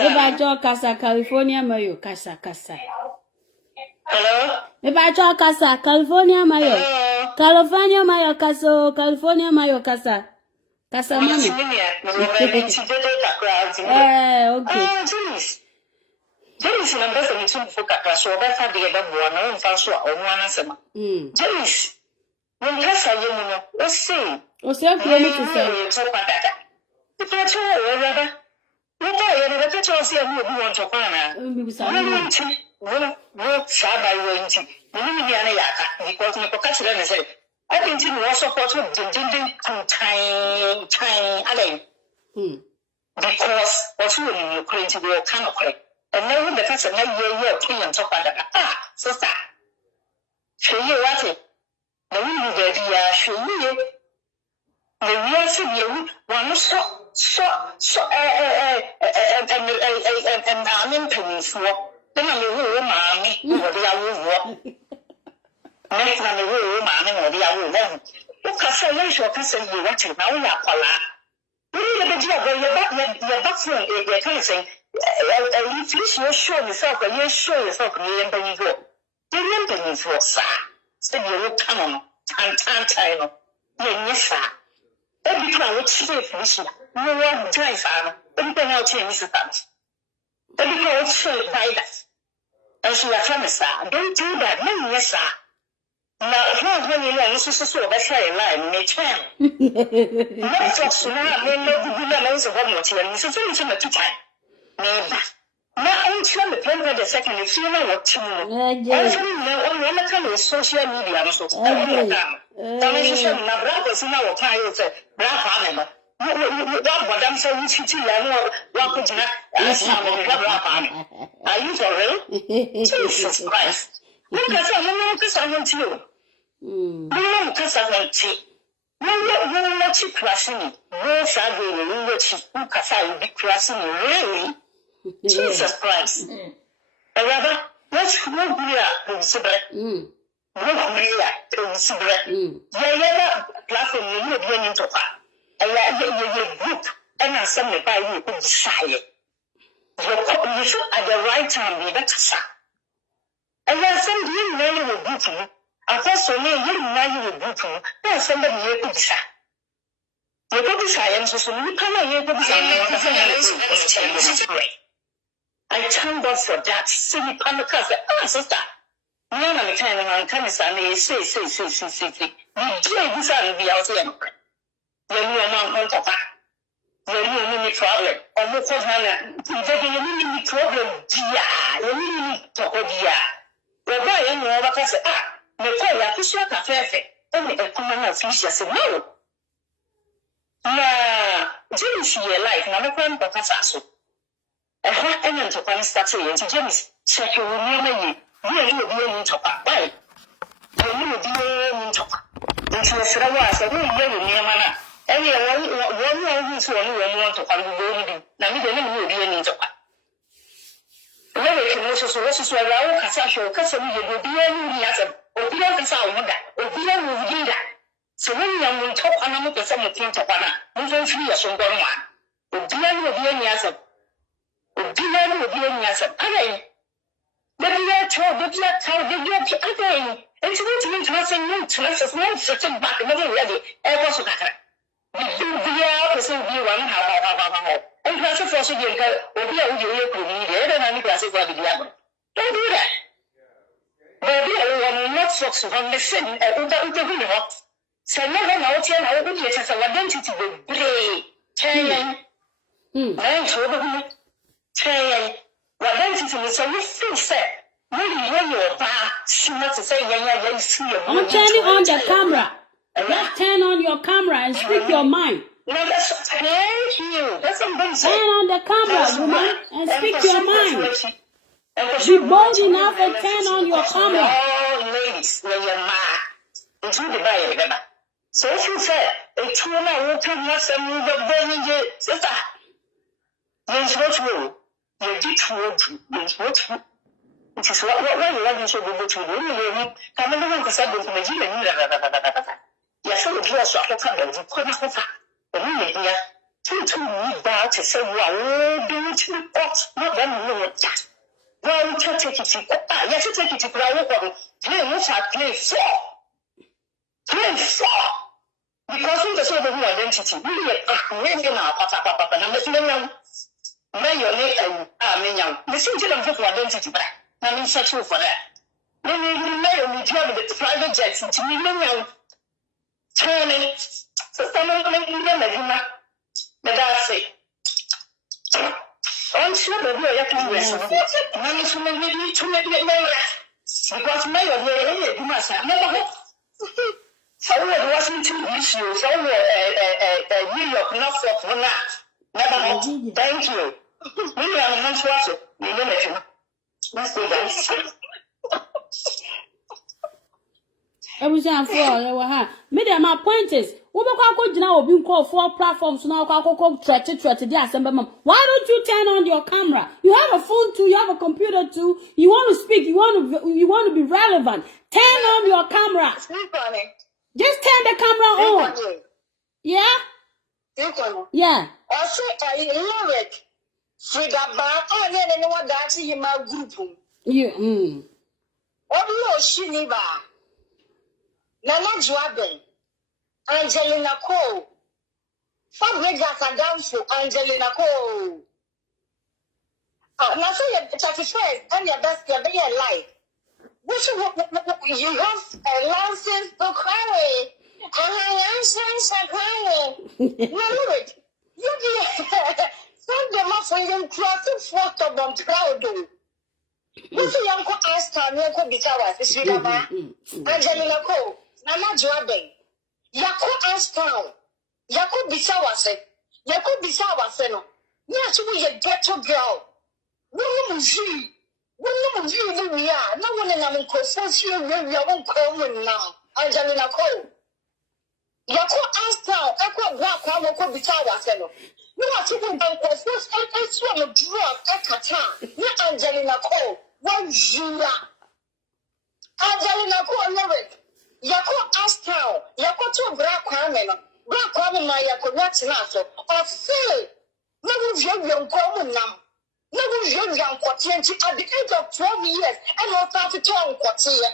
About casa, California, Mayo, casa. Hello? About casa, California, Mayo. California Mayo Caso, California Mayo Casa. Casa Mami. Okay. Jamis na mbese mitu mfuka kasho besa de bebo na mfa so a onu anasema. Jamis. When hasa ye mu no, o se kuro mi to say. Ipa cho o rada. Nko ye de beto cho se mu obi won to kwa na. Bi sa. Wo saba yo nti. Mimi ya na yaka because me koka chire ne say I think you will support ding time alone. Because what you in Ukraine to go kind of quick. And now the person now you're clean top of that. Sister. Show you what it. The woman baby show you. The real thing you want so and I'm in penny for. Then I'm a mommy. What do you next time we will mammy or the other one. What can say you can watching now? We are Paula. We need a job where your bathroom is your kind of thing. You show yourself and you show yourself and you remember you go. You remember you for, sir. Said you will come on and time. Yes, sir. Every time we see this, no one drives on. Everything else here is the touch. Every time we see by that. And she was from sir. Don't do that. No, yes, sir. na honhom no no so obehwe line me twen na so na me gugu na no so ho motie no so so na tutai me ba na until the premier the second if you know what you know na kan social media no so na me so na bravo so na wo kan yo say bravo na no what madam say you chiti ya no wa ko jina asa me bravo are you for real? Jesus Christ. Look at how many kids I want you. No, because I want you. No, not you crashing. No, Saturday, no, what you because I will be crashing. Really? Jesus Christ. However, let's move here, Sibre. Move here, Sibre. Yeah, platform, you will be into her. I group, and I send me by you to decide. You should at the right time be better. And then somebody know you will do. I thought so many you know you will do. Then somebody you could decide. You could decide, so you come here to decide. I thank God for that. See me come across the sister. No, I'm kind of say. You do this and be out there. When you are not on top. When you have a problem, or what was any problem, dear, you need to go dear. Well, by any other person, the call like this, you're perfect. Only a common official said no. Yeah, didn't see a life, not a grand professor. A hot element of one statue into James, check your memory. You will be able to talk about it. You will be able to talk. Into a Sarawak, a really young man. Any one who's only want to come to go. Now, you don't be any talk. Very commercial, so this is where I will custom you will be any answer, or be on the sound that, or be on the that. So when you will talk on the some of the Topana, moving free as one going on. Or be on the any answer. Or be on the any answer. Again, then we are told that you are told that you are again. It's not to nothing new to us as no certain back never ready. Ever so that. We are also be one how. And class of force again, or be a real community, and any class of what the other. Don't do that. Baby, I will not socks from the sin and the so never know, I will get as an identity with play. Chain. I told him, chain. What identity is a little set. Really, when you're back, she must say, yeah, see you. I'm turning on the camera. Just turn on your camera and speak your mind. No, that's thank you. That's amazing. Turn on the camera, woman, and speak your mind. Be bold enough and turn on your camera. Oh, ladies, when you're mad, into the Bible, remember. So if you say, a tuna will come once and move the burning sister. There's what you did what you. It is what you want to go to do. Come on, to say, go to the yes, I will dress up a couple of the yeah, to me about to say, well, do it not then know that. Well, we can take it to yes, you take it to ground. Play four. Because we just have a new identity. Really, now, Papa, and I'm listening now. May your name, I mean, listen to them for identity back. I mean, such for that. Then you may drive the private jets into me, turning. So someone will remember you, but that's it. I'm sure that we are to rest. Money to make it more. Because my you must have never. So it wasn't too issue. So New York, not for that. Never. Thank you. We are not sure. We limit you. Let's do that. I was saying for media my point is we go now being called for platforms now go threat the assembly. Why don't you turn on your camera? You have a phone too, you have a computer too, you want to speak, you want to be relevant. Turn on your camera. Just turn the camera on. Yeah? Yeah. Also, I love it. Frida Bar, oh, yeah, and what that's in my group. Yeah. Oh, no, Shiniba. Nana Juaben, Angelina Cole. Fabrigas are down for Angelina Cole. Now say 31st, and your best, your very life. You have a license to carry. And I am saying, no, you Sandema for you crossing forth of them proud. What's the young Asta, Yako Bikawa, the Sridaba, Angelina Co, Nana Joabe, Yako Asta, Yako Bisawase, Yako Bisawaseno. Yes, we a ghetto girl. Woman, she. Woman, you, we are. No one in our consensual, we won't come now. Angelina Co. Yako Asta, Echo Black, Wako Bisawaseno. You are taking by consensus and swallow drug at Qatar. You Angelina Co. One Jula. Angelina Co. Lyric. Yako Asta, Yako to Black Woman. Black Woman, my Yako Natsinato. Or say. Never young common now. Never young quartier at the age of 12 years and not 32 quartier.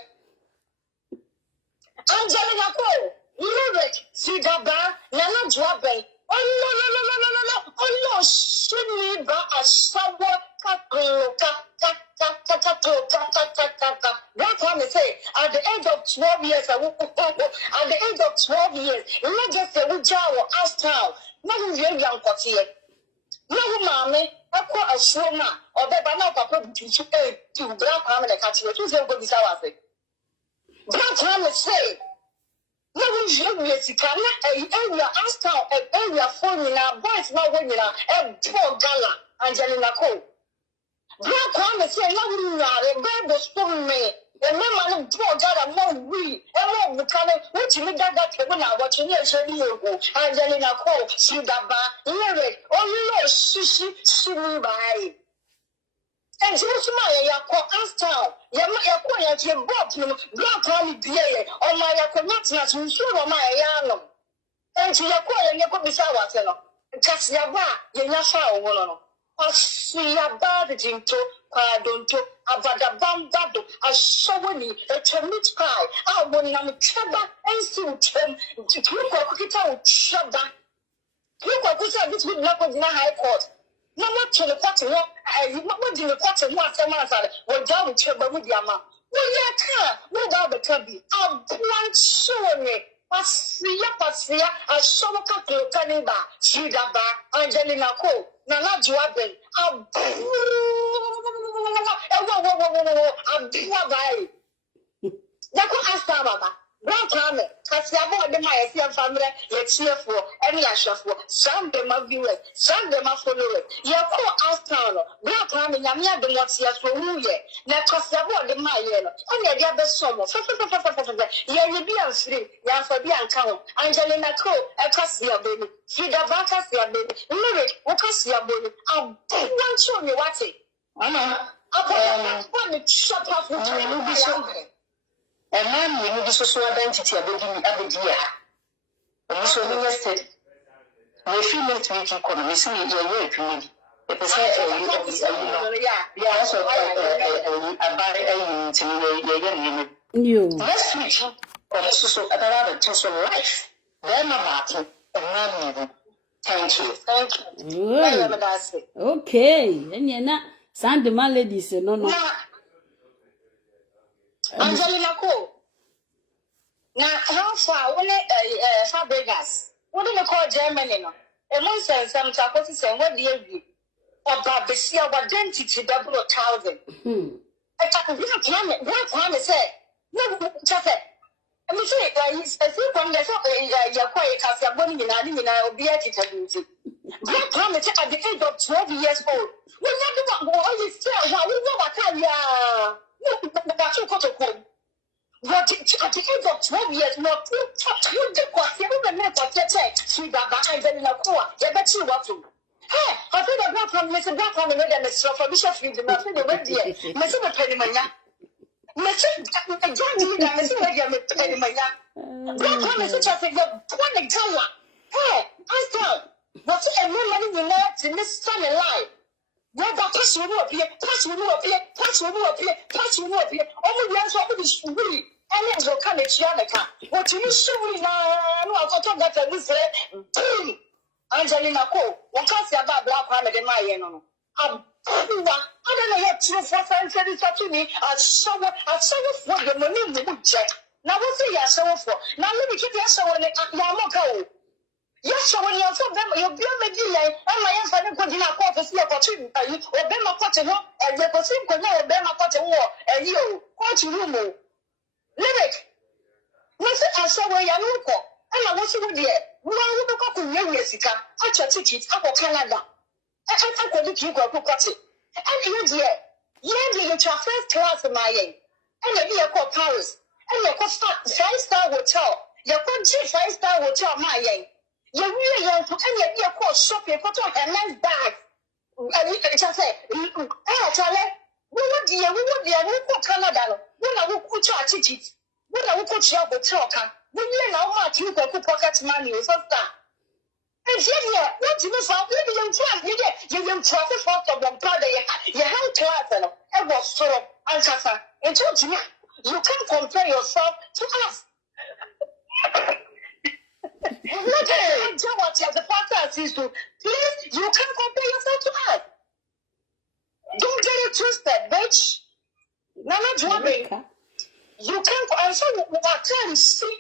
Angelina Co. Lyric, Sigaba, Nana Joabe. Oh no, shouldn't be a shower. That's what I say. At the age of 12 years, at the age of 12 years, let's say we jaw us town. Never young quartier. No, mammy, I call a swimmer or the banana to black woman and catch you. Tuesday will be sour. Black woman say, no, you can area ask town, an area for me now, boys, no women, and poor gala, Angelina Co. Black woman say, no, you are a Bible spoon me. The man poor gala, no, we, and all the color, which you got that when I watch you, Angelina Co. Sigaba, Lyric, oh, no, she by. And so, Yako Asta, Yako, your box, Black Army Beer, or my Yakonatas, who show my Yanum. And to Yako and Yako Bisawa, Cassiaba, Yanasa, or see a bad jinto, Padonto, Abada Bambado, a shawani, a termite pie, I will not Chaba and suit him to look at Chaba. Look at this would not go to high court. No, what to the quarter, what do the quarter, what a month, or down with Chaba with Yama. Well, yeah, without the cubby, I'll blank show me. Passia, a shower to Caniba, Shidaba, Angelina Co, Nana Joaben, I'm Grand Climate, Cassiabo, the Maya family, let's hear for any asher for Sandema viewers, Sandema followers. Yako Astano, Grand Climate, Yamia, the Motsias for Ruye, let Cassiabo, the Maya, only the other summer. Yeah, you be on sleep, Yan for the Ancao, Angelina Co, a Cassia baby, Frida Bacasia baby, Lyric, Ocasia baby, I'm one show me what's it. I'm going to shut off with you. And man, we need to show identity of the idea. And so we said, we feel it to make economy, so you're very community. It is You. Let's reach also about total life. Then about it, and man, thank you. Okay, and you're not Sandema ladies, no. Angelina Co. Now, how far when Fabregas? What do you call Germany? No, and one says some chapters and what do you do? About the sea of identity double 1,000. I can't say, no, just say, I mean, say, I think when there's a quiet house, I'm going in and I'll be at it. Black promise at the age of 12 years old. We're not the one who always tell how we know what time, yeah. But you got to go. But at the age of 12 years, no, you did what you remember what you said. She got back and then in a core. You bet you what to. Hey, I think the black one is a black one and then it's from Bishop Street, the nothing the way there. Mr. Penimania. Mr. John, you got Mr. Penimania. Black one is such a thing, one example. Hey, I thought, what's a woman in the night in this sunny light? What about pass you up here? Pass you up here. Pass you up here. Pass you up here. All the answer to this really. And it's okay, it's Yanaka. What you show me now? I thought that I was there. Angelina Co. What can't say about black women in my end? I'm everyone, I don't know what true for friends said it's to me. I saw for the money would check. Now, what's the yes for? Now, let me keep yes on it. Yamoko. Yes, so when you're from them, you'll be a delay, and my husband could not call for the opportunity, or Bema Cotton, and the person could know Bema Cotton War, and you, what you room. Lyric. Listen, I saw where you're local, and I was with you. Well, you look up in Mexico, I try to teach up Canada. I could keep up with it. And you get your first class in my end, and you call Paris, and you call 5-star hotel, you call 5-star hotel, my end. You really young to any of your course shopping for a nice bag. I just say, Charlie, we would be a Canada. When I will put your tickets, when I will put your hotel, when you know how you can put pocket money or something. And yet, what you found, you young traffic for the brother, you have class and was so answer. And told you, you can't compare yourself to us. Look at the podcast is to please, you can compare yourself to us. Don't get it twisted, bitch. No, not dropping. You can't, I'm so what can see.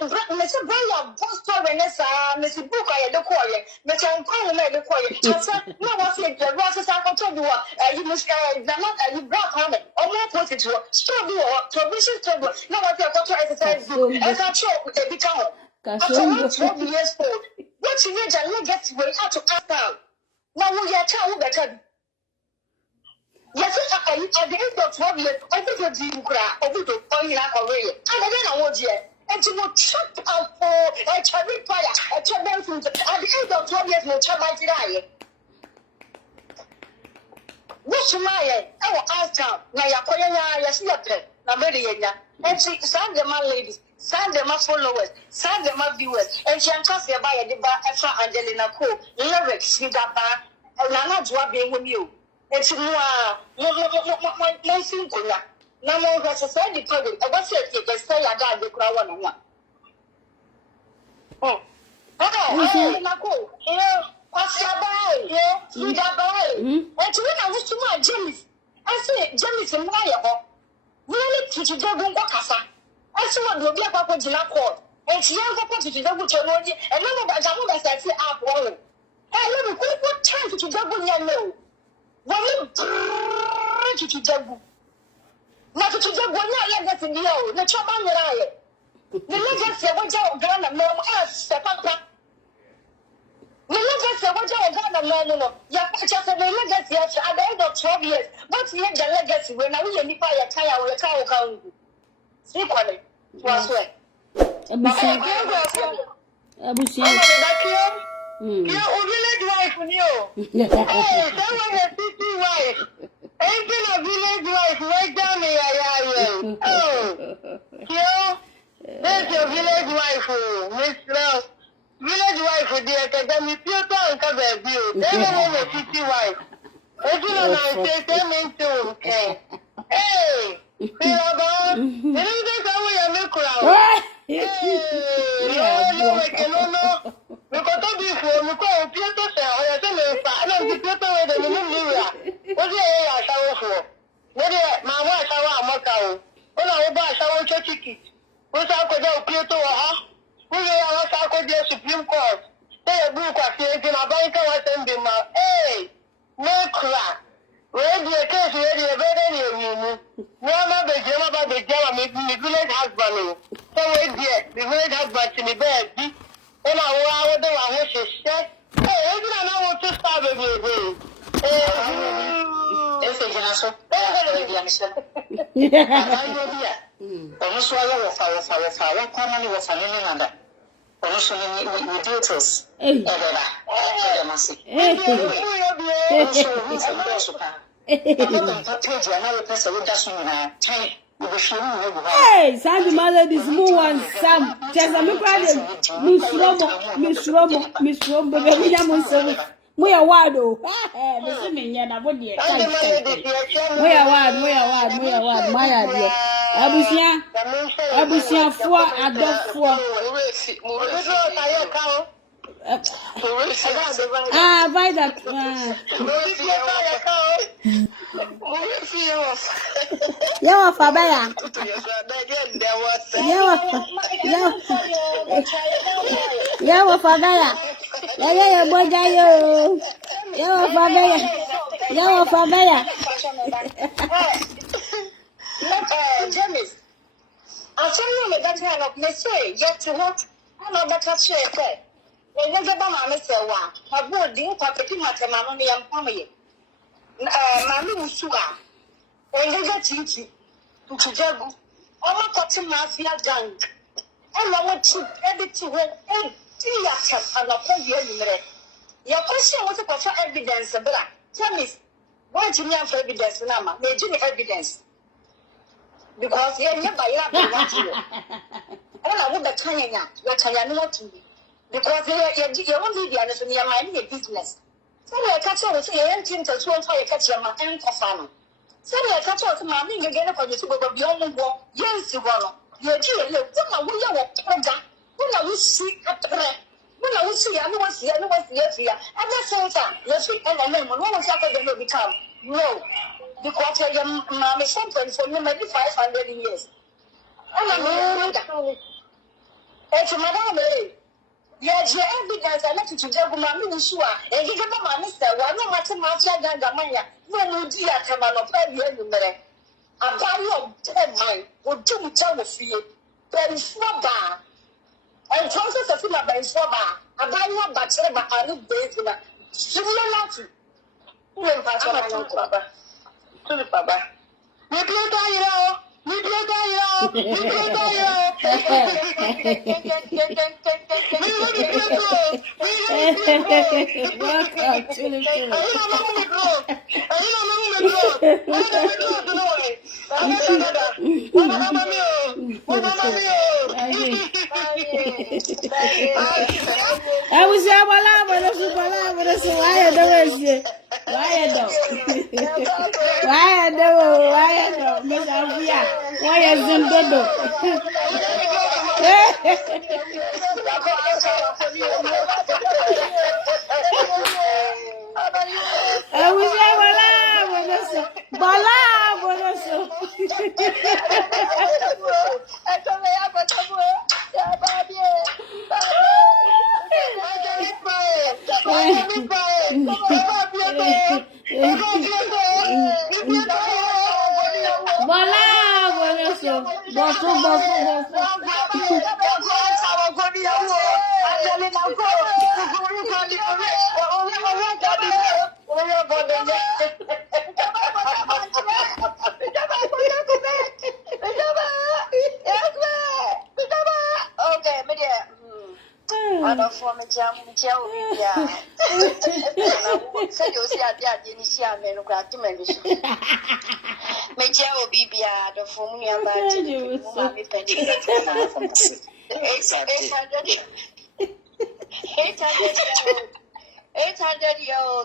And Mr. Brown, Boston, Vanessa, Mr. Book, I had the choir, Mr. Uncle, the choir. I said, no, what's it? The Rosses are told you must you brought home, or more put it to a struggle to a vicious trouble. No, what you're going to exercise, as I show with the become. After 12 years old, what you need a legacy way out to us now. Now we are child better. Yes, at the age of 12 years, I think you're doing cry over the oil away. And I don't know yet. And you will chuck out for a cherry fire, a cherry food. At the age of 12 years, no child might die. What's my I will ask her. Now you're calling her, yes, you're dead. Now, very young. And she Sandema ladies, Sandema followers, Sandema viewers, and she uncast your buyer, the bar, Efra Angelina Co, lyrics, see that bar, and I'm not dropping with you. And she my simple. Now, more was a sandy product. I was it, you can say I got the crowd 1-on-1. Oh, Naco, here, what's your boy? Yeah, see that boy. And to when I was to my Jamis, I say, Jamis and Wire. Really, to go walk us. I saw what will be a papa to that court. And she has a papa to double to Lodi, and none of the Jamus I say up one. I never could what time to double yellow. Well, to double. Not to double one year, in the old, the Chaman Rye. The legacy of what your gun no ass, the papa. The legacy of what your gun no, your just a legacy at the end of 12 years. What's the legacy when I will fire a tire or a cow count? Secretly, was way. Village wife for you. Hey, someone has city wife. Ain't been a village wife right down here. Oh, there's your village wife, Miss Rose. Village wife, dear, because I'm Peter and cover you. Then I'm a city wife. If you don't know, say, tell me too. Hey, Pilaba, you don't know how you look around. Hey, no. Because I be for me, call Peter, I tell you, I don't be Peter with the new what's the shower for? Maybe my wife, I want Macau. When I buy shower ticket, what's I could go Peter, huh? We are also going to the Supreme Court. They are book of things in a bank. I send them out. Hey, no crap. Where the case ready a very new. No, I'm the Jama about the Jama, the village husband. So, wait there, the village husband in the bed. And I will do a wish to say, hey, I don't want to start with you. Hey, it's a generation. Hey, Sandema ladies, move on, Sam. Just a look at it. Miss Romo, baby, I'm we are wide, oh, Miss Yana, what dear? We are wide, my idea. Abusia for adult for Buy that. Yo, Fabaya. Yo, Fabaya. Yeah, boy, yo, Fabaya. Yo, Fabaya. Jamis, I'll tell you that I have say, get to what? I'm not better share. They never mamma say, wow, my boy didn't put Maternal and family. Mammy Musua, and they get you to Jago. All my cotton mafia gang. And I want to edit to her and and I'll pay you. Your question was about evidence, but tell me, why do you have evidence, Nama? They do evidence. Because you're never here. I would be telling you, you're telling me to me. Because you're only the other and you're minding a business. So I catch up with you and team to swim for a catch your man and for fun. So I catch up with my being again for the super beyond the war. Yes, you want. You're doing it. When I will see a threat. When I will see, I know what's here, I know what's here. And that's all that. Let's see, and I know what was happening to become. No. Because I am my sentence for maybe 500 years. And I'm not. It's Madame. Yes, your evidence. I let you to go, Mammy, and you get my mister. Why no matter my child and the money? No, dear, come on, 5 years in there. I buy your dead mind, or do tell the fear. There is no bar. And process of him about so bar. I buy your bachelor, but I look days in a similar to. Who will pass on my Papa? To the Papa. We play that, we play that, we play I was there,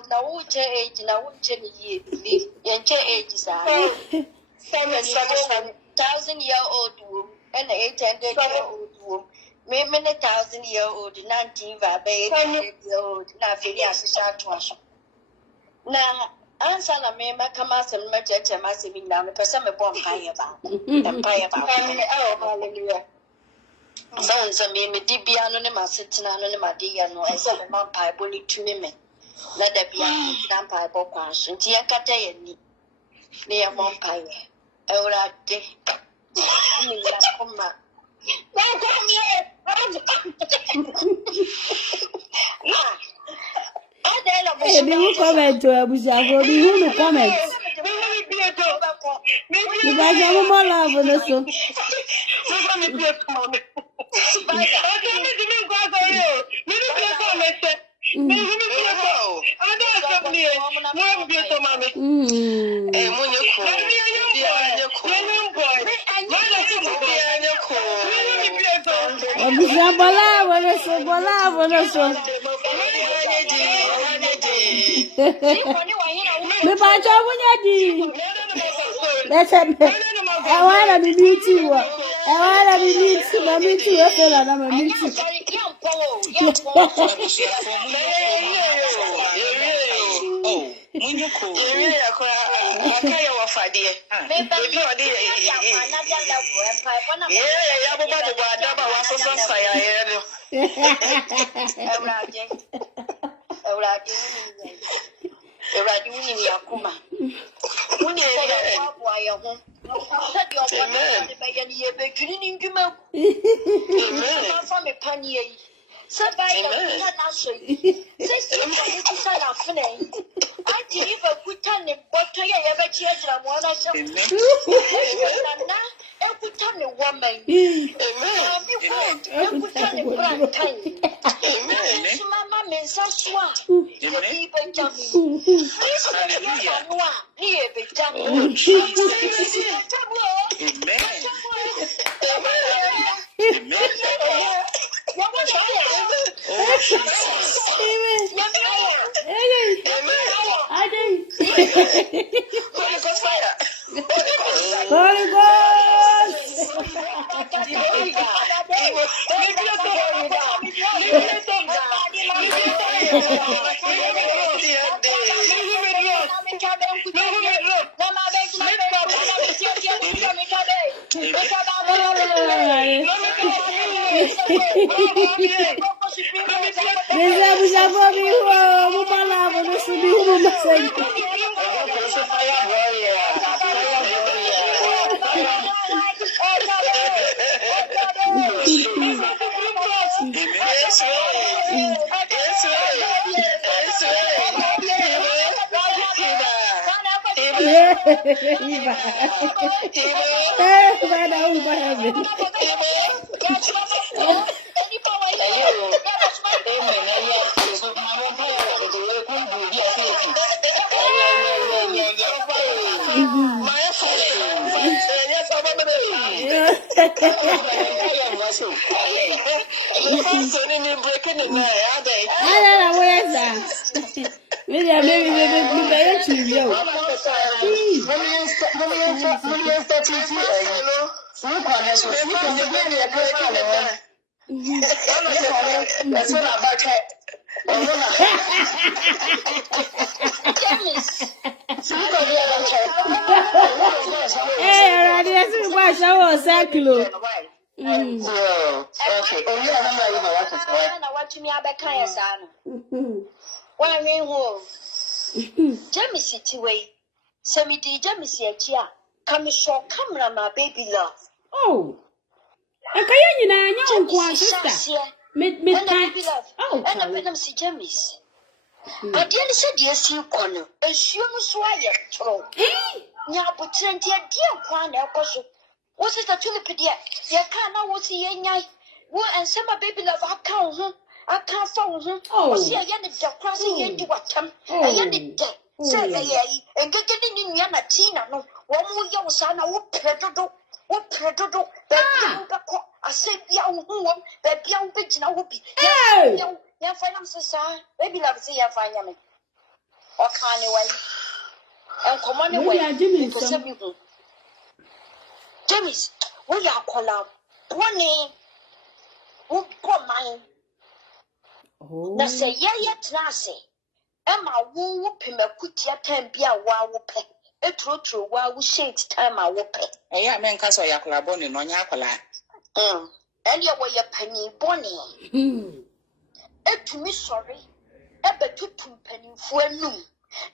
now which age, now which age, is 7,000-year-old womb and 800-year-old womb. Many 1,000-year-old, 19-year-old, now now, answer a member come as a magic massive in the person bomb high about. Hallelujah. Sounds a meme, Dibia anonymous, sitting anonymous, and I said a vampire bully to me. Let there be a vampire boss, and Tiakate near vampire. Oh, that day. You comment to Owusu Bempah. Comment. You guys have more love for us. Jamis Tv. Samidi Jamis Yachia. Come show camera my baby love. Oh. Akaya na nya nkwa sister. Baby love. Oh. And I put them see Jamis. But the said yes you corner. And she was why tro. Nya butrenti dia kwa na ekoso. Was it a tulipedia? Ya kana wo si yenya. Wo and some baby love account. I can't follow him. Oh, see, I get the crossing into what time. I get it dead. Say, and getting in Yanatina. No, one more young son, I will predator. What predator? I say, young woman, that young bitch now will be. Young finances, baby love, see, I find me. Or can't away. And come on away, Jimmy. Jimmy's, we are called out. One name, who got mine. Na se ye trase ema wo pema kutia time bia wa wo pe etrotro wa wo shade time a wo pe eya men ka so yakola boni no nya akola ene wo ye pani boni etumi sorry ebetutu panimfo anum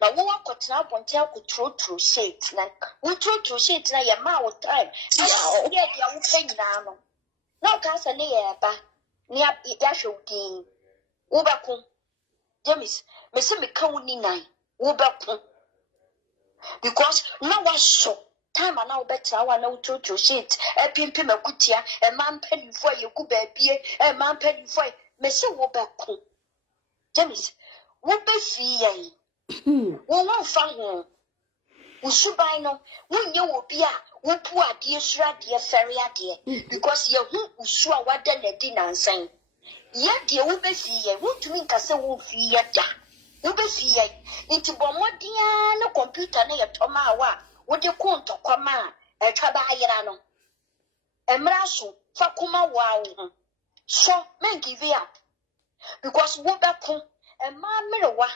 na wo akotena abonte akotrotro shade like wo trotro shade na ye ma wo time ya dia wo pe nyina no na ka sa ne ye ba ni ya hwodin Ubakun, Jamis, me say me can win nine. Ubakun, because now was so time and now better. I want to shit. A pimp me kutia, a man penny for you go baby, a man penny for me say Ubakun. Jamis, what be fee? We won't find one. We should buy no. When you will be we poor dear, dear fairy dear, because you who sure what then a dinner and saying. Yet, dear, we be fee, what to mean, Cassa won't fee yet. We be fee, into Bomodia, no computer, near Tomawa, what you call to Koma, a Trabayano. A Mrasu, Fakuma wow. So, men give it up. because wo bɛko ɛma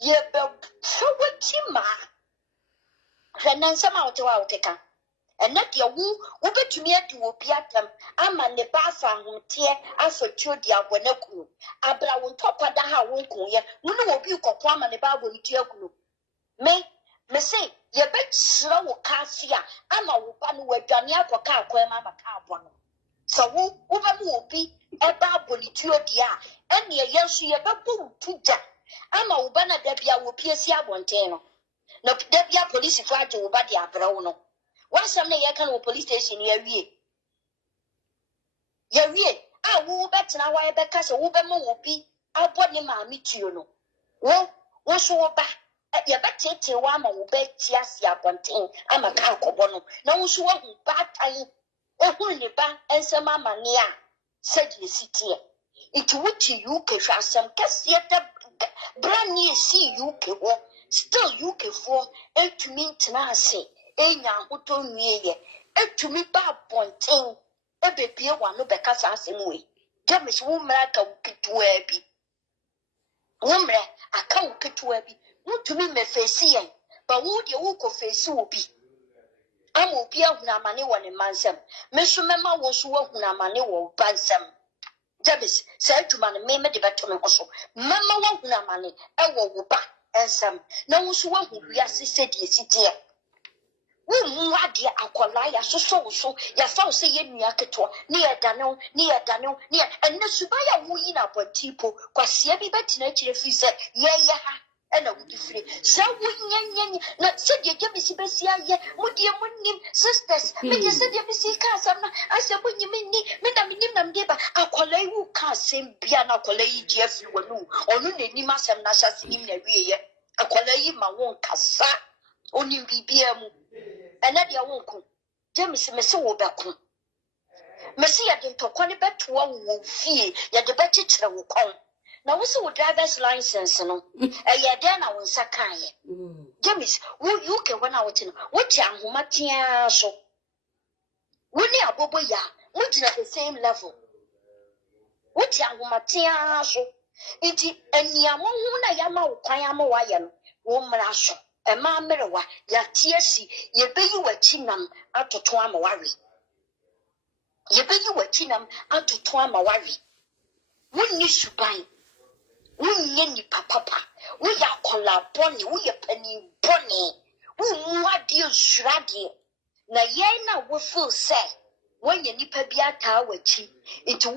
ye be fawati hwɛ nsɛm a wote wa woteka ɛnɛ deɛ wo betumi adi obi atam ama ne ba afa ahoteɛ afatuo di abɔ na kunu abra wo ntɔkwada ha wo nkoyɛ wo ne obi kɔkɔ ama ne ba abɔ ne tua kunu me say ye bɛkyerɛ wo kaase a ama wo ba no wadwane akɔka akɔ ma ama ka abɔ no so wo bɛ mu obi ɛba abɔ ne tua di a ɛne yɛ nso ye bɛbɔ wo tuja ama wo ba na da bia wo piesi abɔnten no na da bia police fo agye wo ba de abra wo no wasam na ye kan wo police station ya wie a wo betena wa ye beka se wo be ma wo bi abɔ ne maami tuo no wo so wo ba ye betete wa ma wo be tia si abɔnten ama ka akɔbɔ no na wo so wo hu ba tan ehun ne ba ensem ama ne a sɛde sitie it wuti UK hwɛ asɛm kɛseɛ da brand new see UK wo still UK for etumi ntena ase enya hoto nwieye etumi ba abɔnten ebebie wa no bɛka saa asɛm we Jamis wo mmra ka wuketua bi wo mmra aka wuketua bi wotumi mefesi yen ba wo de wo kɔ fesi obi ama obi ahuna amane wɔ ne mansɛm me so mema wo so ahuna amane wɔ bansɛm Jamis sɛ adwuma no me de bɛto me ho so mema wo ahuna amane ɛwɔ wo ba ensɛm na wo so ahu wiase sɛdeɛ sitie wo ade akola ya so ya fa wo se ye nua keto ne ye dane ne enne suba ya wo yi na pontipo kwasia bi betina kire fi se ye ha ena wo difire se wo nyenyen na se de Jamis besia ye modie munnim sisters me de se de besi ka asam na ase bonyimi ni me da minim na mde ba akola yi wo ka asem bia na akola yi je afi wonu onu n'anim asem na hyase nim na wie ye akola yi ma won kasa onim bibia mu ena dia wonku Jamis me se wo bɛko me se ya de ntɔkwa ne bɛtoa wo fie ya de bɛkyekyere wo kɔn na wo se wo driver's license no ɛyɛ dɛ na wo nsa kae Jamis wo UK wana wo tino wo ti ahoma tia so wo ni abobo ya wo gyina the same level wo ti ahoma tia so nti aniamo hu na ya ma wo kwan ama wa ye no wo mmra so ema merewa ya tiesi ye beyi wachinam atoto ama wari ye beyi wachinam atoto ama wari wonni suban wonye ni papa wo ya kola boni wo ye pani boni wo muade surade na ye na wo feel say wonye nipa bi ata wachi nti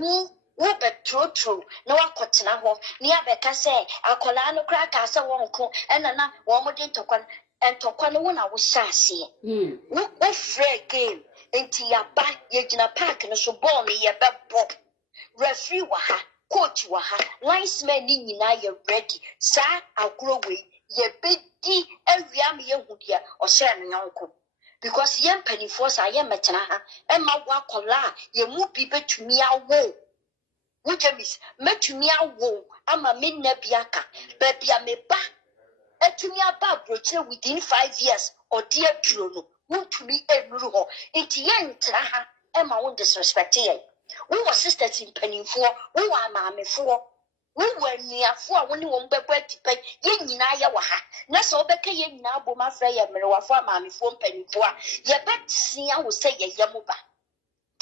wo betrotro na wakotena ho ni abeka say akola no kra ka say wonko enana wo mo de ntokwa no wona wo hyase wo free game enti ya ba ye gina park no so ball me ye bebo referee wa ha coach wa ha linesman ni nyina ye ready sa agro we ye bedi awia me ye hudia o share no yanko because ye mpanifo sa ye metena ha emma wa kola ye mu bi betumi awo wo Jamis metumi awo ama me nabiaka babia me ba etumi aba broche within 5 years or dear duro no wontumi enuru ho enti ye ntra ha ema won disrespect ye wo sisters mpanimfo wo wa maamefo wo wanuafo a woni won bebo atipai ye nyina ye wa ha na so obeka ye nyina abom afra ye merewafo maamefo mpanimfo a ye betia wo se ye yemoba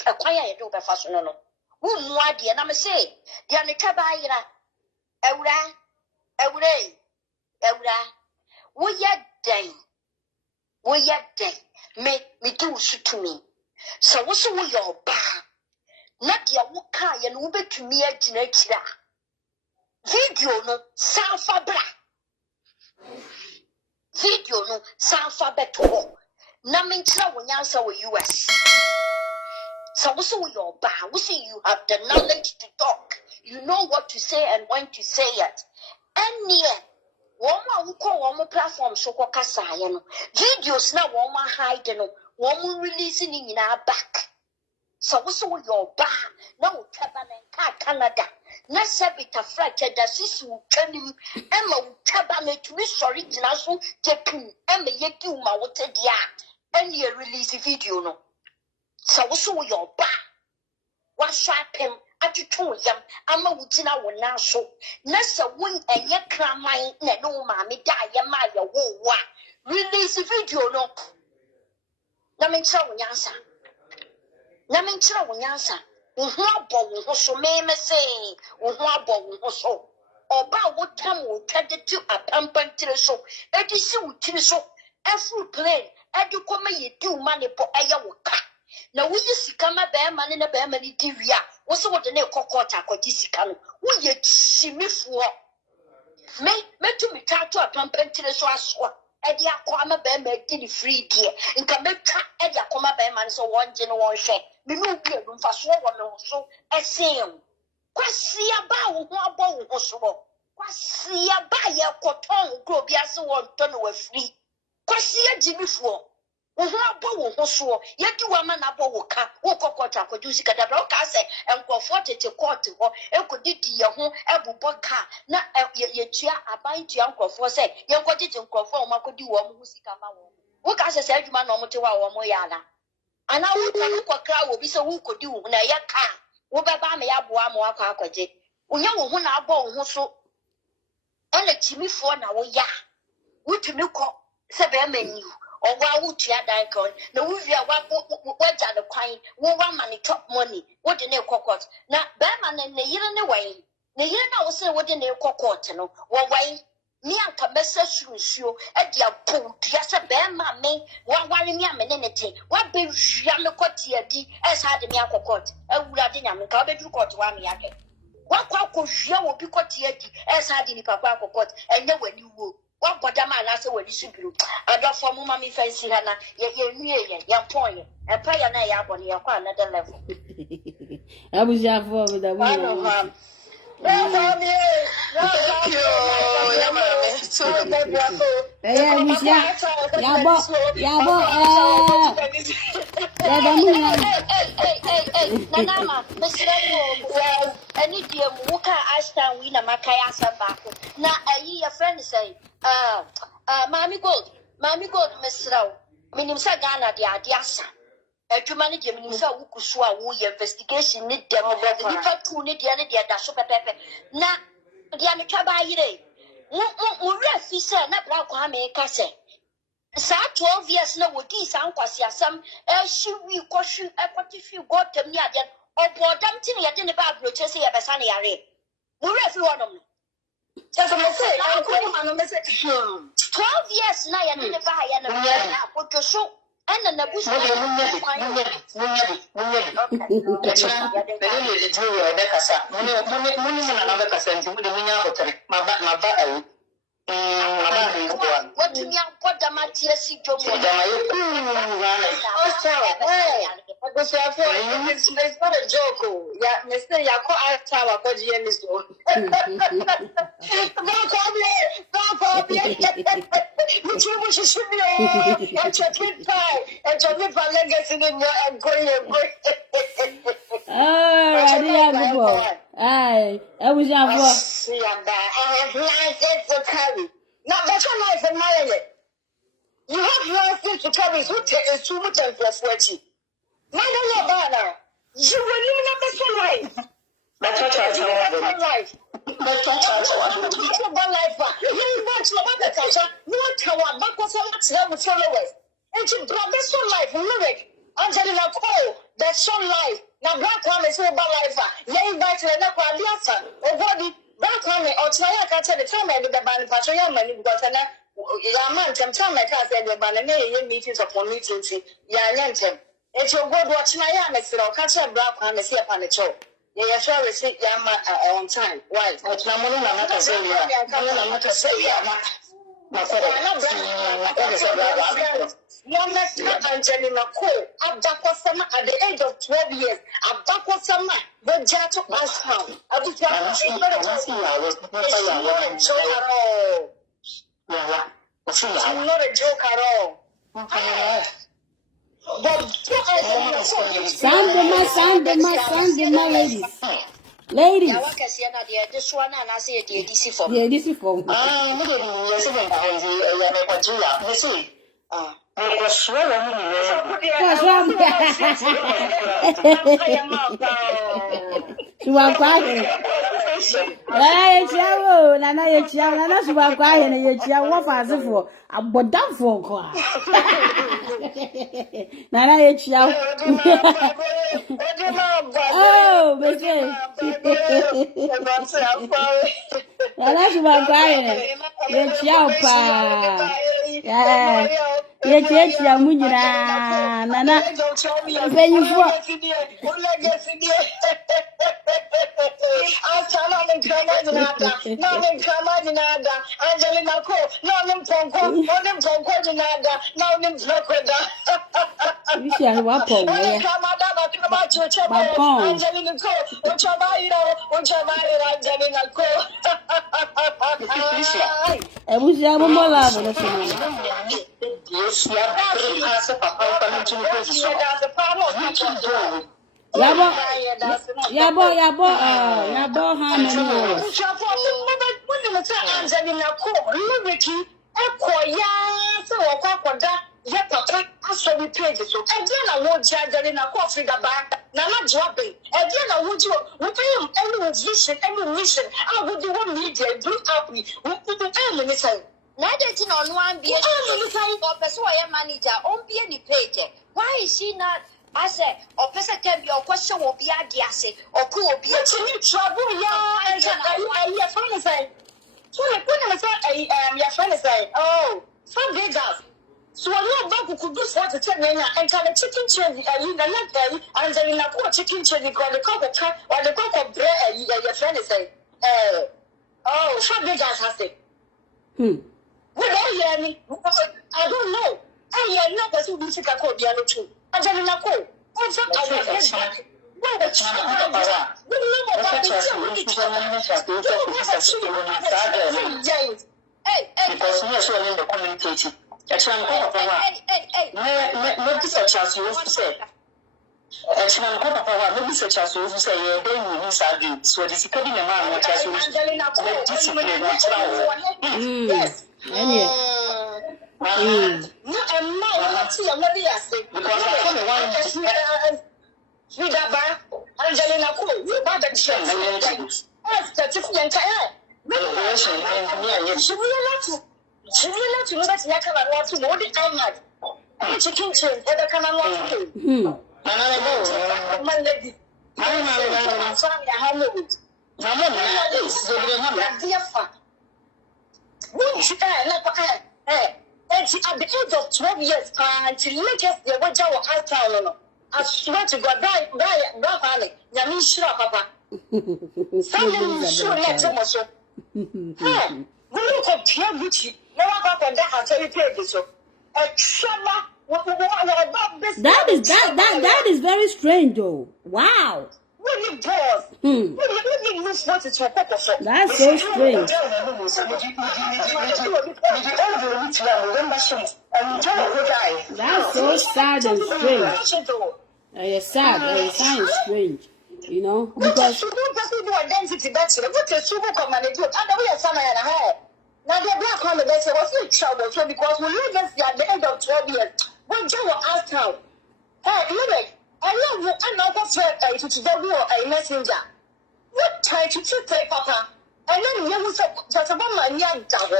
akwan ya ye do be fa so no wo muade na me se dia ne taba ayira ewura wo ye den me do sutumi so wo so wo your ba na dia wo ka ye no wo betumi agina akira video no sanfa beto na me nkyira wo nyansa wo US. So also your ba, we see you have the knowledge to talk. You know what to say and when to say it. And near woman who call one platform so kasa no videos na woman hide no woman releasing in our back. So also your ba now Taban Canada. Na sabita fracture that sis will turn him Emma Taban to be sorry to national Japan Emma Yeku ma what and you release a video no. So also your ba was sharp him atutu yam ama wugina wona so na se won enye kraman na no maame da ye ma ye wo wa release video no na menchira wonyansa wo abo wo so me say wo abo wo so oba wo tam wo twede tu apampantire so edisi wo tiri so every plane edu koma ye du mane po eye wo ka na wo yi sika ma be ma ne na be ma ni di wi a wo so wo de na kokota akodi sika no wo ye chimifuo me tu mi ta to apampantire so aso edi akoma be ma di ni free die nka metwa edi akoma be ma so wonje no won hwe me no bi adu mfa so wo me so esen kwasi aba wo ho abo wo so kwasi aba ye koton gro bi ase wo to no wa free kwasi agimifuo wo ho abo wo so ye di wa ma na abo wo ka wo kokota akoju sika da bro ka se enkofo tete court ho ekodidi ye ho ebubo ka na ye tua aban tua nkofo se ye nkogije nkofo o makodi wo mo sika ma wo ka se adwuma na o mote wa wo mo ya ala ana wo ta ko kra wo bi se wo kodi wo na ye ka wo beba me ya boa mo akwa akwaje unya wo ho na abo wo so ele chimifo na wo ya wutumi ko se be mani owa wutua dan kon na wo via wa ja de kwan wo wa mani top money wo de na kokot na be ma na yire ne wan na yire na wo se wo de na kokot no wo wan ni anka mesa sunsuo e dia po dia se be ma me wa ware mi amene ne te wa be hwia me koti adi e sa de mi akokot e wura de nya me ka be duru kot wa me yake wa kwa ko hwia wo bi koti adi e sa de ni papa akokot enye wani wo wa bodama na se wani subiro adofo mo ma mi fancy ha na ye nwie ye pon ye e pa ya na ya abone ye kwa another level abuja for da bu Nanama, any dear Muka Ashton, we na Makaya Sabako. Now, a friend say, Mammy Gold, Miss Row, Minim Sagana, the Adiasa. To manage himself, who could woo investigation, need them over the little two need the other day, that super pepper. Now, the Amicaba Ire. He said, not black Hame Casse. Sa 12 years no would these unquasia some she we caution a if you got them near them or board dumping at the bad broches here by Sunny Are. We're every one of them. Just say, I'll call him 12 years now, and in the buy and a put your show. And the bush what do you put the Matthias? It's not a joke. Yeah, Mr. Yako asked how I got Jenny's door. No problem. Which you should be a chocolate pie and chocolate pie gets in there and going away. Oh, I was see, I'm back. I have life to carry. Now, that's a life in my you have life to carry. So, it's too much and for 40. Banner. You will live in a better life. That's what I life. That's what life. You want to have a culture, not how back was a lot with followers. And you brought this one life, lyric. Angelina Cole, that's one life. Now, black one is about life. Yay, back to the Nakwadiasa, or body, black one, or Taya can tell the time I did the band Patricia money because I man, time I can't say the band meetings upon meetings. Yeah, I him. It's your good watch my arm, it's the catch a black one, see upon the show. Yeah, sure, receipt Yama on time. Why? What's my money? I'm not a say, I'm not a say, my father. Young Angelina Cole, Abdakosama at the age of 12 years, Abdakosama, the Jato Ashtown. I was not a joke at all. Sandema, ladies. This one and I say DC for DC for Suba kwahe. Chiao, Nana ye chiao, Nana suba kwahe na ye chiao wo fasefo. Abodamfo kwa. Nana ye chiao. Oh, bese. Nana suba kwahe. Ye chiao pa. Yeah. Ye chiao mujira. Nana. Benifo. Angelina Ko, no, Yabo, how many hours? Angelina Ko, Liberty, Equoya, so Quaquada, Yapaka, so we paid it. And then I won't judge Angelina Ko, figure back, Nana dropping. And then I would you, with him, any vision, any mission, I would do one media, do up me, with the enemy. Nadeti on one be a person manager, on be any page. Why is she not? I said, or person can be or question will be a gas or cool be a trouble. Yeah, and your friend say, so I put say, your friend say, oh, some big gas. So I know Babu could do for the 10 and tell a chicken cherry, and then in a poor chicken cherry, called the cock of cat or the cock of bread, your friend say, oh, some big gas has it. What are you? I don't know. I am not a music I call the other two. Angelina Ko. Angelina Ko, you bought the chance. She will let you know that Yaka want to know the time. Chicken chain, other can I want to my lady. At the age of 12 years, until latest, the wager will ask her. I swear to God, die, Yamishra, Papa. Some sure not so much. Hey, we look at Tiabuchi, never got on that, I'll tell you, so. A trauma, that is very strange, though. Wow. That's so strange. That's so sad and strange. It's sad. It's strange. You know, because identity that's what a super command do. And we are some now the black one they say was in trouble so because we live at the end of 12 years. When Joe asked how, hey, look, I love another friend to the a messenger. What try to take Papa? And then you said just about my young dog.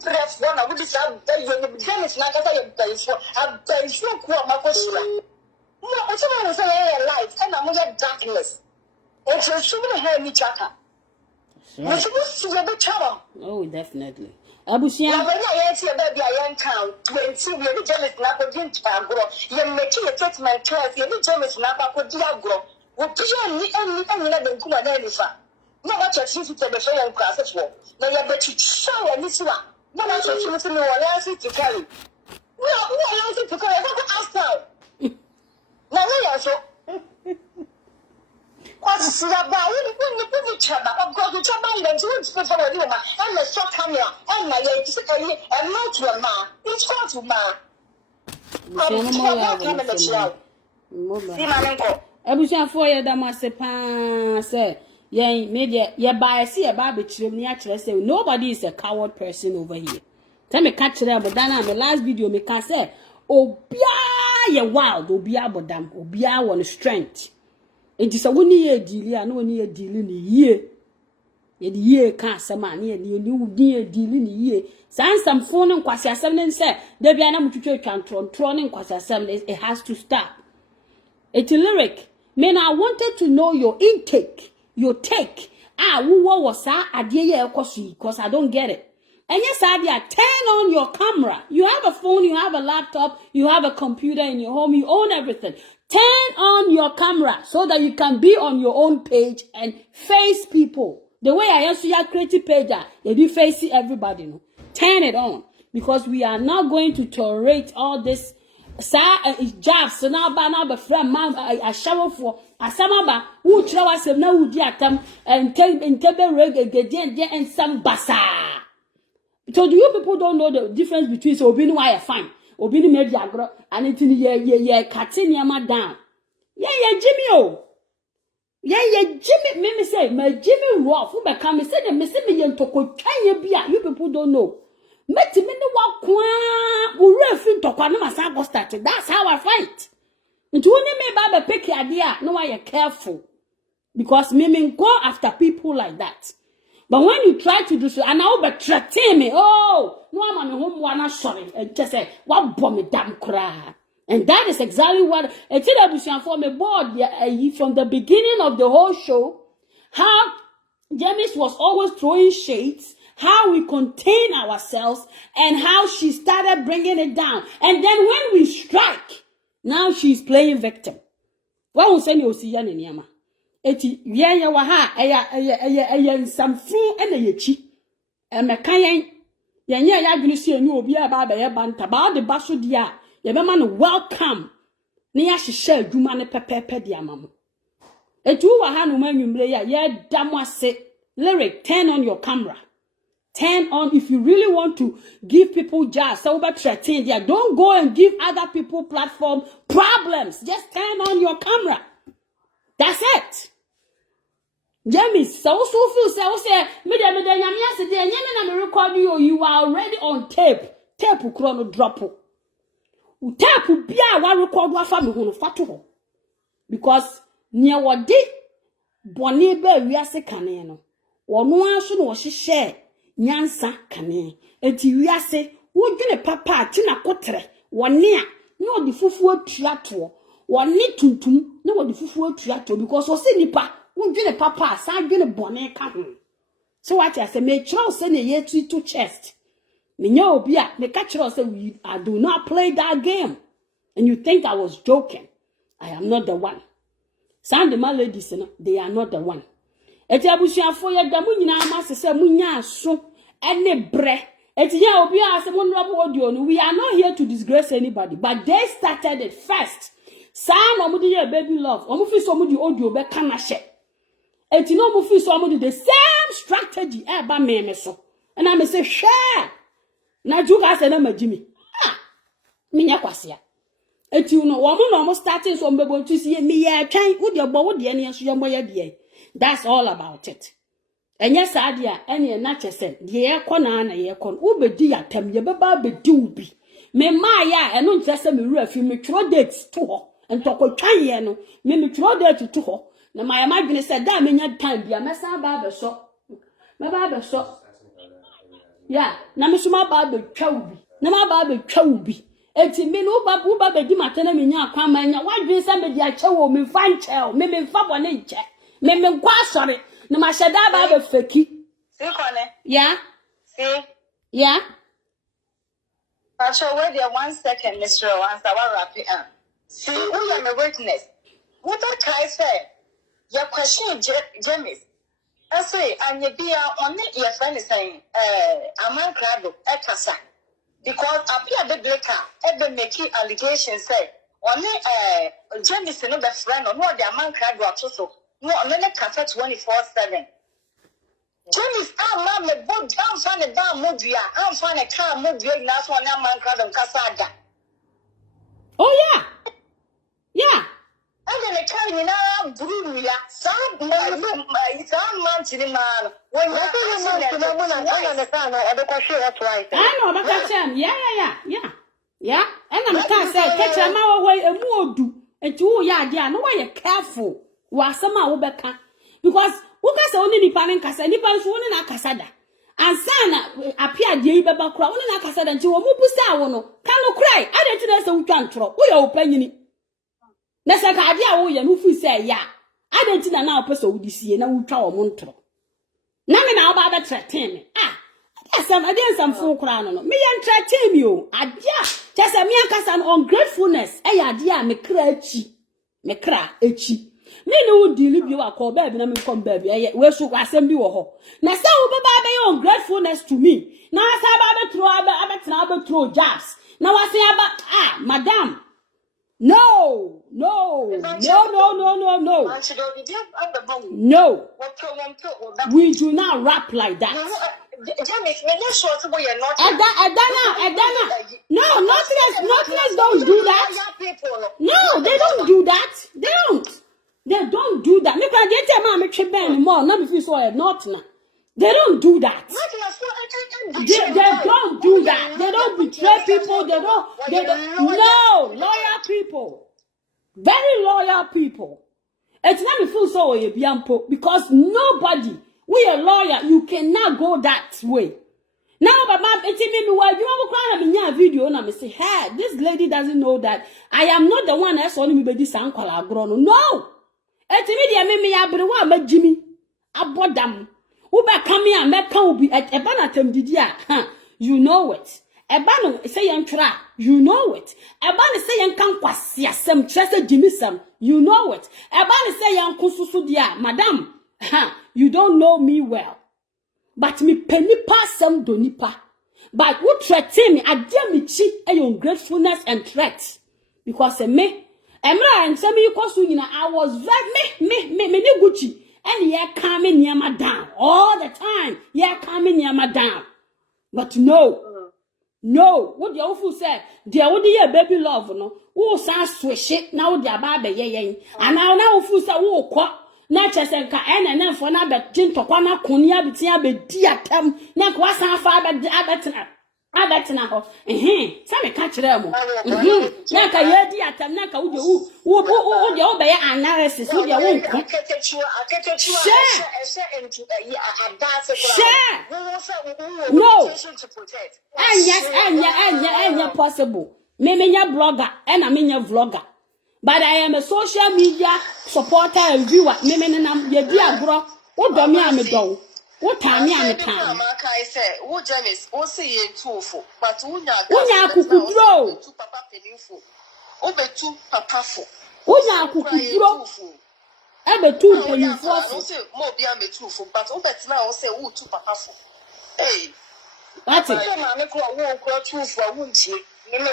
Press one of this up, James Nakata, a base no quo, Makosura. No, what's the say light and I'm in darkness. It's a super heavy chatter. Oh, definitely. Abusia. I see a baby a young town. When see the James Napa didn't grow. You're making a treatment class, you're James Napa could grow. What do you only let them come at any far? No much of you to the fair classes for. No, you're better to show and this one. No much of you to know what else to carry. Well, who else to carry? Ask now. Now, we are so. What's about when you put each other? I've got to tell my legs, what's the for you, and the short camera, and my legs, and not to a man. It's called to man. Abusia for you, Damasepan say, Yea, media, ye buy a see a barbecue, say, nobody is a coward person over here. Tell me, catch them, but then the last video, me can say, oh, ye wild, obia bodam, obia one strength. Enti se woni ye deal a no woni ye deal ni yie. Ye di ye ka asema na ye ni ye deal ni yie. Some phone and kwasi asem ne say de bia na mutwetwe twantron ne kwasi asem it has to stop. It's a lyric. Man, I wanted to know your intake, your take. What was that? Because I don't get it. And yes, idea, turn on your camera. You have a phone, you have a laptop, you have a computer in your home, you own everything. Turn on your camera so that you can be on your own page and face people. The way I used to create a page, they do face everybody. No? Turn it on. Because we are not going to tolerate all this jobs. So now be friend man I shower for asamaba who trawa sem na wudi atam and kebe reggae and some basa. So do you people don't know the difference between so obini why fine obini made agro and it ye cutting yama down. Yeah Jimmy oh. Yeah Jimmy me say my Jimmy rough who become me say me say me yentoko twan bia you people don't know. Meti me ne wa kwa ure fin tokwa na masa go start. That's how I fight. Nti woni me ba be pick ade a no why careful because me go after people like that. But when you try to do so and I will be threatening me, oh no am me home wana sorry and just say what bomb me damn cry. And that is exactly what I for me board from the beginning of the whole show how Jamis was always throwing shades, how we contain ourselves, and how she started bringing it down. And then when we strike, now she's playing victim. What will say you see yan in yama? Eti ya waha aya some fool and a yechi. And mekayen yanya yagunisi and you will be about a banta about the basu dia. Yaman welcome. Nia she share jumane pepe diamamo. Etu waha no man you play ya damwa se lyric turn on your camera. Turn on if you really want to give people jobs. So about threatening, yeah, don't go and give other people platform problems. Just turn on your camera. That's it. Jamis, so feel say me nyamia se de nyame na me record you are already on tape. Tape chrono drop. Tape bia wa record wa fa me ho no fato ho. Because nia wodi boni ba wiase kane no. Wono aso no wo hye nyansa kane enti wiase wodwene papa ati na kotre wone a na odi fufu atuato wone tuntum na odi fufu atuato because o se nipa wodwene papa asa dwene bone ka ho so what I say me chiro se na ye to chest me nya obi a me ka chiro se I do not play that game and you think I was joking. I am not the one. Sandema ladies they are not the one. Eti abusuafo ye da mu nyina ma sese mu nya aso ene bre eti ya obi a se mu nrobo audio no we are not here to disgrace anybody but they started it first san omo di baby love omo fi so omo di audio be kana hye eti no omo fi so omo di the same strategy e ba me so and I say share na juga se na magimi me nya kwase eti no omo no omo starting so mbebo ntusi ye me ye twan wo di ogbo wo di ene so ye moye die. That's all about it. And yes, idea, any nature said, ye kona na ye kon, ubedi atem, ye baba bedi ubi. Me maya, and no just me refi, me throw dates to her, and talk with Chayano, me throw date to her. Now my imagine said, that mean your time be a mess barber shop. My barber shop. Yeah, Namasuma barber chowby, Nama barber chowby. Eti me no babu baby maternal minya kwamanya, why be somebody a chow me fine chow, me fab nature. Me kwa sorry. Na mashada ba be feki. See kone? Yeah. See? Yeah. Pacho wait there 1 second, Mr. Once I will wrap it up. See, who am a witness? What I say? Your question, Jamis. I say, and you be on it, your friend is saying, a man crado, ekasa. Because appear the breaker, ever making allegations say, on it, Jamis and the friend, or no, the man crado also. No, I'm not cafe 24/7. Jamis, I'm a boat, I'm fine a damn movie, I'm fine a car movie, last one, I'm man crowd of Casaga. Oh, yeah. Yeah. I'm going to carry me now, Brunia, some months in the man. When you're I understand, I don't sure that's right. I know, but that's him. Yeah. And I'm going to say, catch a mile away a more do. And you, yeah, no way, you're careful. Wasama wo beka because wo ka se woni nipa ne nkasa nipa nso woni na akasa da ansana apia de yi beba kura woni na akasa da nti wo mu busa wo no ka no cry ade ti na se wutwa ntro wo ye opanyini na se ka ade a wo ye no fu se ya ade ti na opese wo disie na wutwa wo mu ntro na me na oba be threaten me ade nsam fu kura no me ye threaten me o ade a chese me akasa no ungratefulness e ya ade a me kra echi me no deal bi wa ko baby na me come baby we so asem bi wo ho na say wo baba be ungratefulness to me na say ba be throw jabs na wa say aba madam no we do not rap like that. No, nothing don't do that. No, they don't do that. They don't do that. Me can get them ma me cheben more. Na me feel so not na. They don't do that. They don't do that. They don't betray people. They don't. No, loyal people. Very loyal people. It's not me feel so biampo because nobody. We are lawyer. You cannot go that way. Now, but mom, it's me. Why you want to cry on me video? And I say, hey, this lady doesn't know that I am not the one that's only me by this uncle agrono. No, it's me. Me abrewa me Jimmy. Abodam. Uba come here. Me can be at ebana tem didia. You know it. Ebano say yan tra. You know it. Ebano say yan kan kwasi asem. Trust Jimmy Sam. You know it. Ebano say yan kususu dia, madam. You don't know me well. But me penipa sem donipa. But who threaten me? I dare me cheat a ungratefulness and threat. Because me, Emra and some you cause I was very me Gucci. And yeah, coming near my down all the time. Yeah, coming near my down. But no. What the awful said, there would be a baby love, no. Who sound swish it now, the baby, yeah. And now fool say, who quack. Na chese nka ene fo na be jinto kwa na konia bitia be di atam na kwa san fa abetena ho sa me ka kire mo na ka ye di atam na ka wo de wo be analysis wo de wo nko no and yes possible me nya blogger and I mean vlogger. But I am a social media supporter and viewer. Me nam ye di agro. What do me am do? What time me am time? I say, "Wo Jamis, wo say ye too but unya kukudro. Tu papa peninfo. O be tu papa fo. Unya kukudro. E be tu peninfo. O say mo bi am too fo, but o bet na o say wo tu papa fo. Hey. That's it. Me ko wo ko tu fo wo ntie. But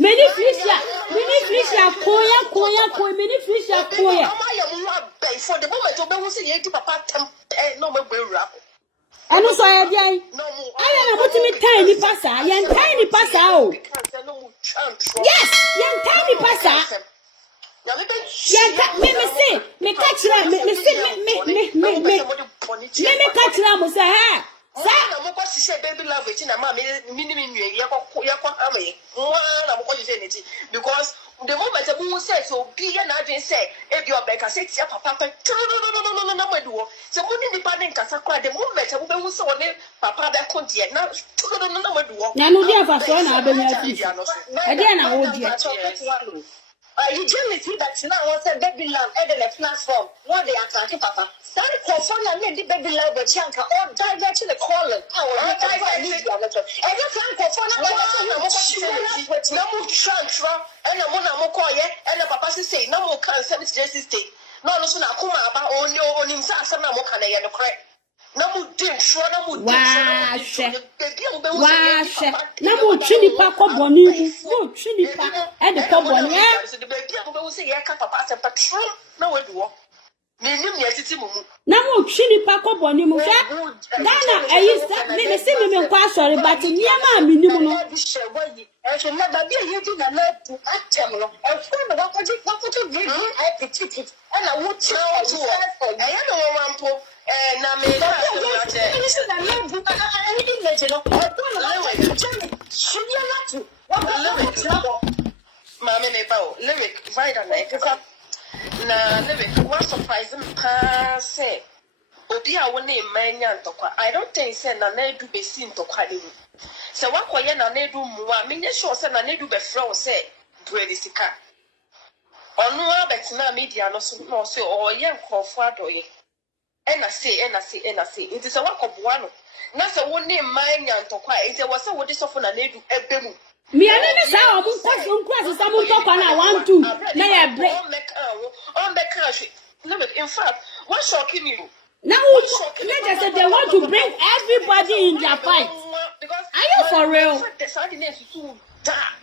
Many fish are koya, many fish are koya. For the moment, we say, papa, no more. I know so I am about to make tiny passa, young tiny passa. Yes, young tiny passa. Young, me say, me catch them, me catch them, say, ha. I'm going to say baby love it in a mammy, minimum, because the moment a woman says so, be an agent say, if your back, I said, papa, no, so wouldn't be banning Casacra the moment a woman was on it, papa, that couldn't yet. Now, no, dear, for son, I've been again. I would. You just see that now was a baby love at the platform. What they are talking, papa. That confirm and made the baby love the chanka or divert to the column. I divert the other. And you can't confirm no more transfer and a monamokoye and a papa say no more cancer justice state. No, no, so now come about only on himself and no more can I cry. No more dim, sure, no more no more chili pack of bonnie, no chili pack and the pop one. Yeah, so the baby will say, yeah, papa, no, it will. Minim ye titi mumu. Na mo twini pa ko boni mu hwe. Ghana ayi me se me nkwa sorry but niam minim no. And never be using a lot to act. And from what would you give me? I petite it. And I would tell you. I am no one. And I made Mammy Nebo, lyric, right on it. Na lyric, what surprise me pass. Obi a wone manya ntokwa. I don't think say na na edu be si ntokwa ni. Se wakoye na na edu muwa, menye sure say na na edu be frɛ say bredi sika. Onu abetina media no so no say oye nkofo adoye. Ena say. Nti se wakoboa no. Na se wone manya ntokwa, nti wo se wode sofo na na edu ebemu. Mi anene sa o mu nkwasi sa mu ntokwa na 1 2 na ya bre. On the country. Look, in fact, what shocking you? Now, let us they want to bring everybody in their fight. Are you for real? Share.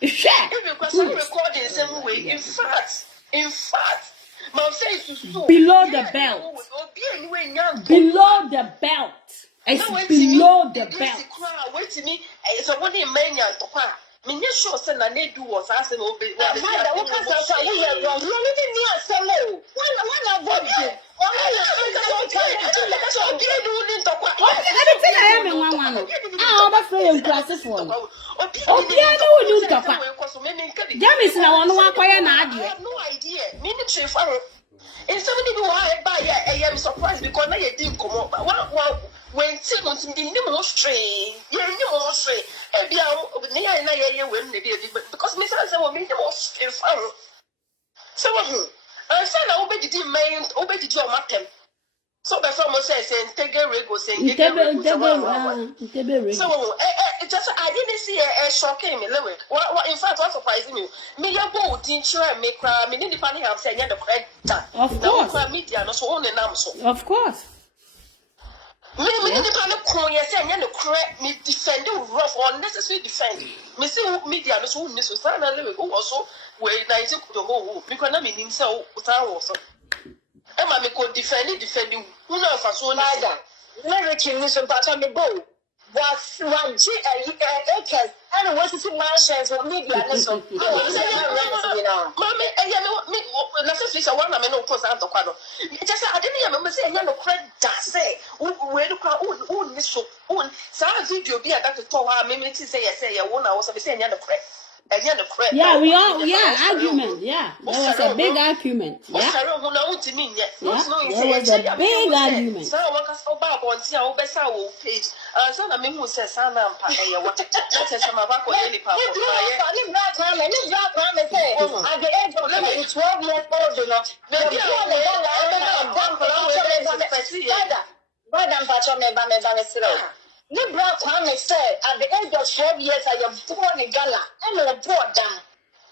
If you can record in the same way, in fact, my face is below the belt. Below the belt. It's below the belt. Wait to me. It's a one in mania to qua. Me sure say na ne do was asking obey. Jamis na wonu akwaya na ade. No idea. Me ni chefaro. In somebody who I am surprised because na ye din komo. When someone in the more stray, you're more stray. Because Miss Answer will make the most infernal. So, I said, I obeyed the main, obeyed the job, Martin. So, the farmer says, and take a rego saying, so, just I didn't see a shocking me, lyric. What in fact, what surprising you? Me, your boat didn't you make crime, me, the funny house, and yet the crack. Of course, media, no so on and of course. Me the panic coin, yes, and yet the crack me defend rough or necessary defend. Me see media, no so miss Sana lyric also where 90 could go because I mean himself without also. Emma me could defend you. Who knows for so neither. Lyric in this part of the bow. Was 1 G acres and was to mansions or media. Mammy, and you know, me, nothing is a one, I mean, no close out of Quado. Just I didn't remember saying, you know, credit, say, where to cry, oh, this show, oh, some video be a doctor told her, maybe to say, I say, I was saying, you're the credit. Yeah, we all, argument, yeah. There was a big argument. Yeah. There was a big argument. So I want to about one see how best I will page. So I mean, who says, Sana, what? That is some of our daily power. At the age of 12 years old, enough. Libra Kwame said, at the age of 12 years, I am born in Ghana. I'm a poor down.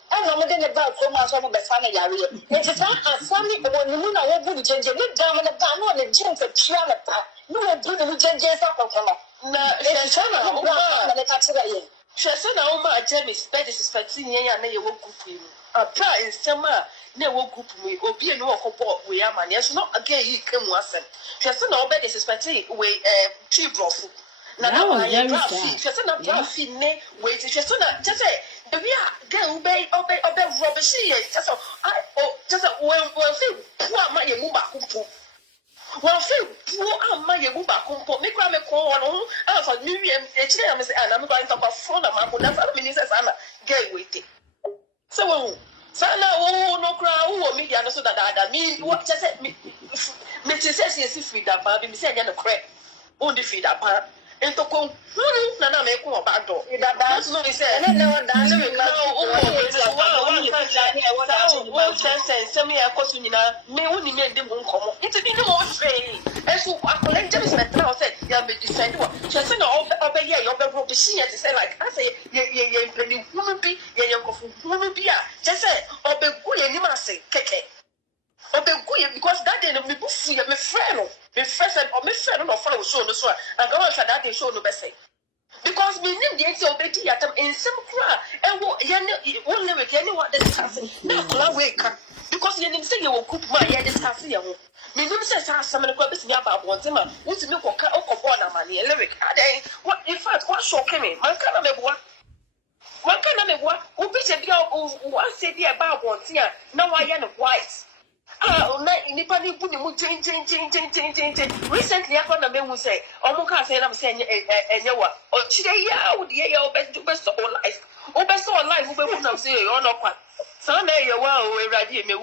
I'm not going to buy so much of the family area. It's a time as family when you know what would change. Live down in the town on the gym for Chiana. No one do the changes up of Kama. No, it's a Shasana Oma Jamis, bed is expecting ya and you won't cook him. A prayer in summer, they won't cook me, or be a no support we are man. Yes, not again, you come once. Shasana Obed is expecting with a cheap broth. That was very sad. Just not wait, just not just say, we are going obey rubbish. Just when poor my Yamuba Kumpo. Well, poor my Yamuba Kumpo, make me call on for New Year, and I'm going to talk about phone. I'm going to minister Sana, gay waiting. So, Sana, oh, no crowd, media, so that I mean, what just said me, Mr. says, yes, free that Barbie, me said, you're the crack, only feed that part. And to come, Nana make a bad door. That's what he said. And then send me a question. May only make them won't come. It's a bit more strange. And so I collect Jamis Maternal said, you'll be defended. Just send all the year, you'll be able to see it. Say, like, I say, you're woman be, woman be. Just say, or be good and you must say, Keke. Because that day, me buffy, me friend, or me friend, or follow show no so, and go on that day show no best. Because me name the answer obey at them in some cry, and won't never get anyone that is passing. Now, wake up. Because you didn't say you will cook my head is passing. Me no say say some ko be me aba bonte ma. Wuti me ko ka okobọ na mane lyric. Aden what in fact what shocking me. Man kana meboa. Man kana meboa. Obi se bia o say bia aba bonte a na wa ye no white. Nipa ni bu ni mu chen. Recently, I found a man who say, "Oh, my say I'm saying, and you what? Oh, today, yeah, would you best all life? Oh, best all life, who will say you're not quite. Some day you're well, we're ready, me.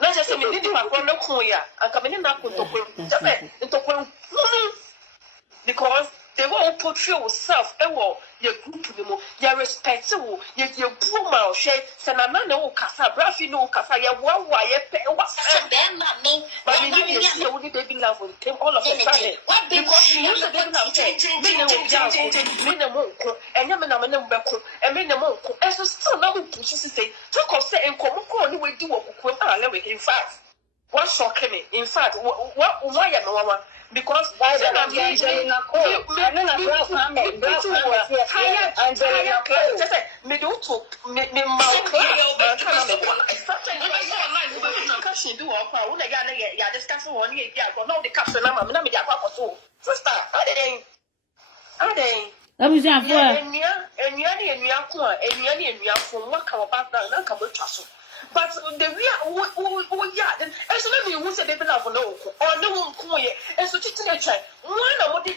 Not just a minute, my phone, no coya, and coming in up with the because they won't put yourself, your group anymore, your respectable, your poor mouth shade, Sanana no Casa, Braffy no Casa, your one wire, what's that? But we need to see only baby love with them all of a sudden. Because you use the baby love, minimum, and Yaman Bako, and minimum, and so still now we push to say, talk of saying, come on, we do what in fact. What shocking me? In fact, why am I? Because why I'm but the real yeah, and so let me who said they love no or no one and so to try one of the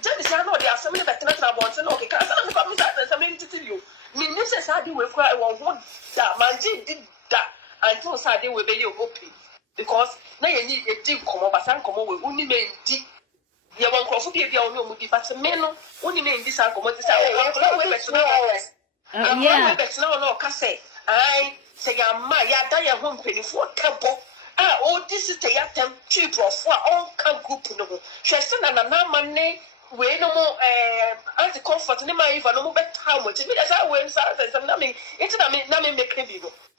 just I know there are so many better about and okay, because I'm coming that something to you. Mean this is how do we cry one that man did that until Saturday will be open because now you need a deep come over and come over only made deep. You won't cross be a no but men only made this argument. Yeah, but no, Casse. I say, ya die a home penny for temple. This is the yatem cheap or for all can group no. She said, and a money, we no more anti comfort, and even no more time which is I went south and some numbing into the numbing make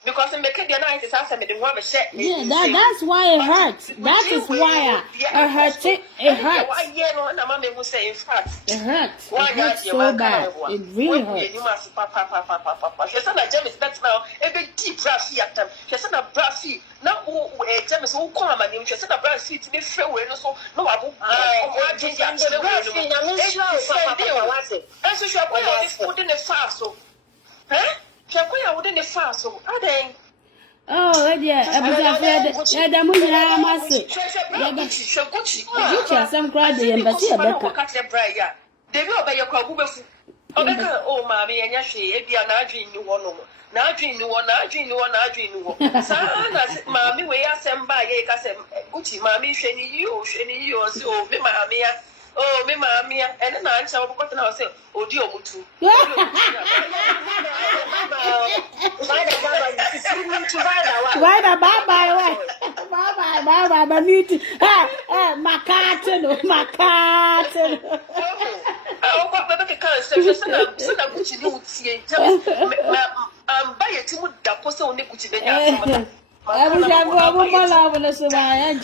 because in the night is after me the one share. Yeah, that's why it hurts. That is why it hurts. It hurts. Why, yeah, no, and a mommy will say, in fact, it hurts. It hurts so bad. It really hurts. You must papa. She said, Jamis, that's now a big deep brassy at them. She said, a brassy. Now, Jamis who come and she said, a brassy to be fair, so no, I won't change the brassy. And so she put in the fast. Huh? I wouldn't fast, so are they? Oh, yeah, the movie I must say. You some crowd, the embassy. They will obey your crowd. Oh, mammy, and Yashi, if you are not dreaming you one. Now dream you one. Sana, mammy, we are sent by a Gucci, mammy, shiny you, so, me, mammy. Oh, me mamma, and then I shall go to ourselves. Oh, dear, Mutu. Bye, meeting. My carton. Oh, what the cancer? So that Gucci do see. Buy a Timu Daposa on the Gucci. I wish I were more love on so I and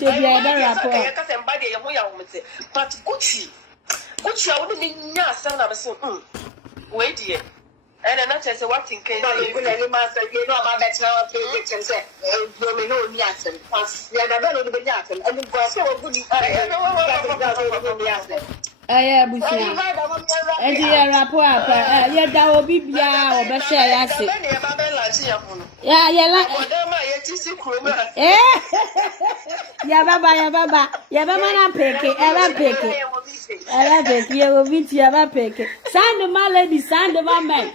but Gucci, I wouldn't be son of a son. Wait, dear. And I'm not what in case you master, you know, my Maternal and say, you know, Yassen. You never know the Yassen, and the boss so good. I am with you. And you rapport, yet that will be Bia or Basha. Yeah, Baba, Sandema lady, Sandema man.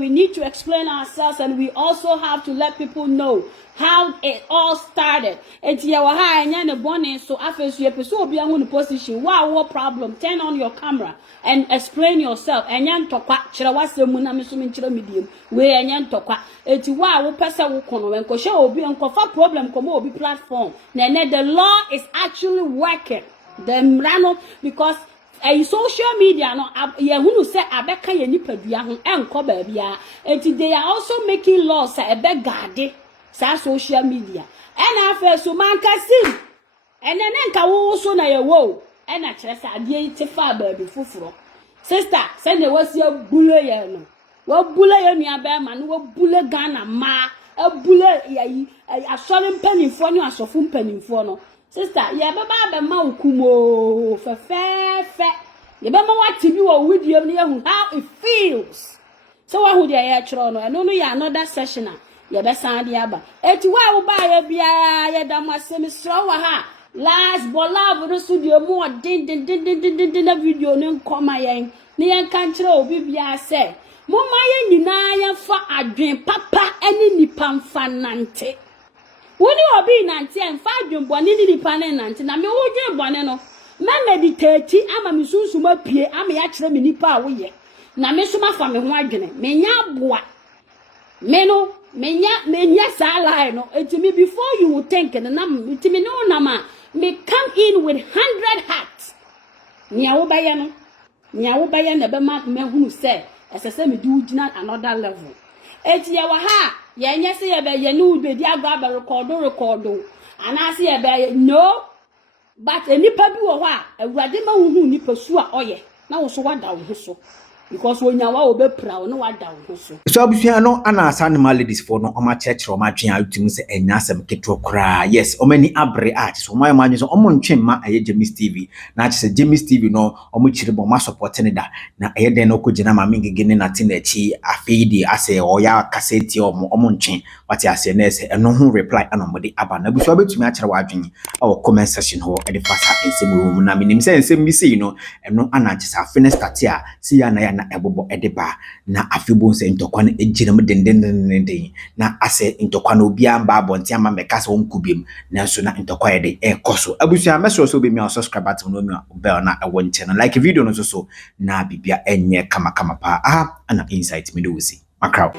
We need to explain ourselves, and we also have to let people know how it all started. It's your high and then bonnet, so after you episode be on the position. Wow, what problem? Turn on your camera and explain yourself. And yan tokwa, chirawase munamisum chiro medium. We and yan tokwa. It's wow, person will come when Kosha will be on cofa problem, come will be platform. Then the law is actually working. The rano because a social media no who say abeka ye nipadua ho enko ba bia. And they are also making laws say ebe guard social media. And after so man can see. And then nka wo so na ye wo. And a chere say ade ti fa baby fufuro. Sister, send the was your bule ye no. Wo bule ye nua ba ma no wo bule Ghana ma abule yayi asɔre mpanimfoɔ ne asɔfo mpanimfoɔ no sister ye baba be ma ukumo fefefe ye be ma wati bi wo video ne hu how it feels so wa hu de ye kyerɛ no eno no ya another session ye be san de aba eti wa wo ba ye bia ye da mo asem sro wa ha last bola no studio mo din na video ne nkoma yen ne yen kan kyerɛ obi bia se mo ma ye nyina ye fa adwen papa ene nipa mfa nante woni obi nante enfa adwenbone ni nipa ne nante na me wo dwenbone no me meditate ama me sunsuma pie ama ya kyerɛ me nipa a wo ye na me so mafa me ho adwene me nya boa me no me nya sa lie no etimi before you will think na etimi no na ma me come in with 100 hearts nya wo baye na be ma me hunu se esese me di ugina another level eti ya wa ha ye nye se ye be ye ni ubedi agba ba record ana se ye be no but enipa bi wo ho a awurade ma hu nipa su a oye na wo so wada wo so because wonyawa obepra no wada wo so so abusua no ana Sandema ladies for no oma church oma twen atum se enya asem keto kra yes omani abre art so my man so omo ntwen ma aye Jamis TV na che se Jamis TV no omo chire bo ma support ne da na aye den no ko gina ma mingege ne na tin achi afeedi ase oya kaseti omo ntwen wati ase na ese eno ho reply ana mo de aba na abusua betumi a kire wa adwen awo comment section ho e de fasa ensem wo na minim se ensem bi sei no eno ana che sa finish start a si ya na ebobo edeba na afebo nse ntokwa na ejirem dendendenden na ase ntokwa na obi amba abonti ama meka se wonkubiem na so na ntokwa yede ekoso abusua meso so be mi subscribe button no mi bell na ewo channel like video no so na bibia enye kama pa ana insight me do see makraw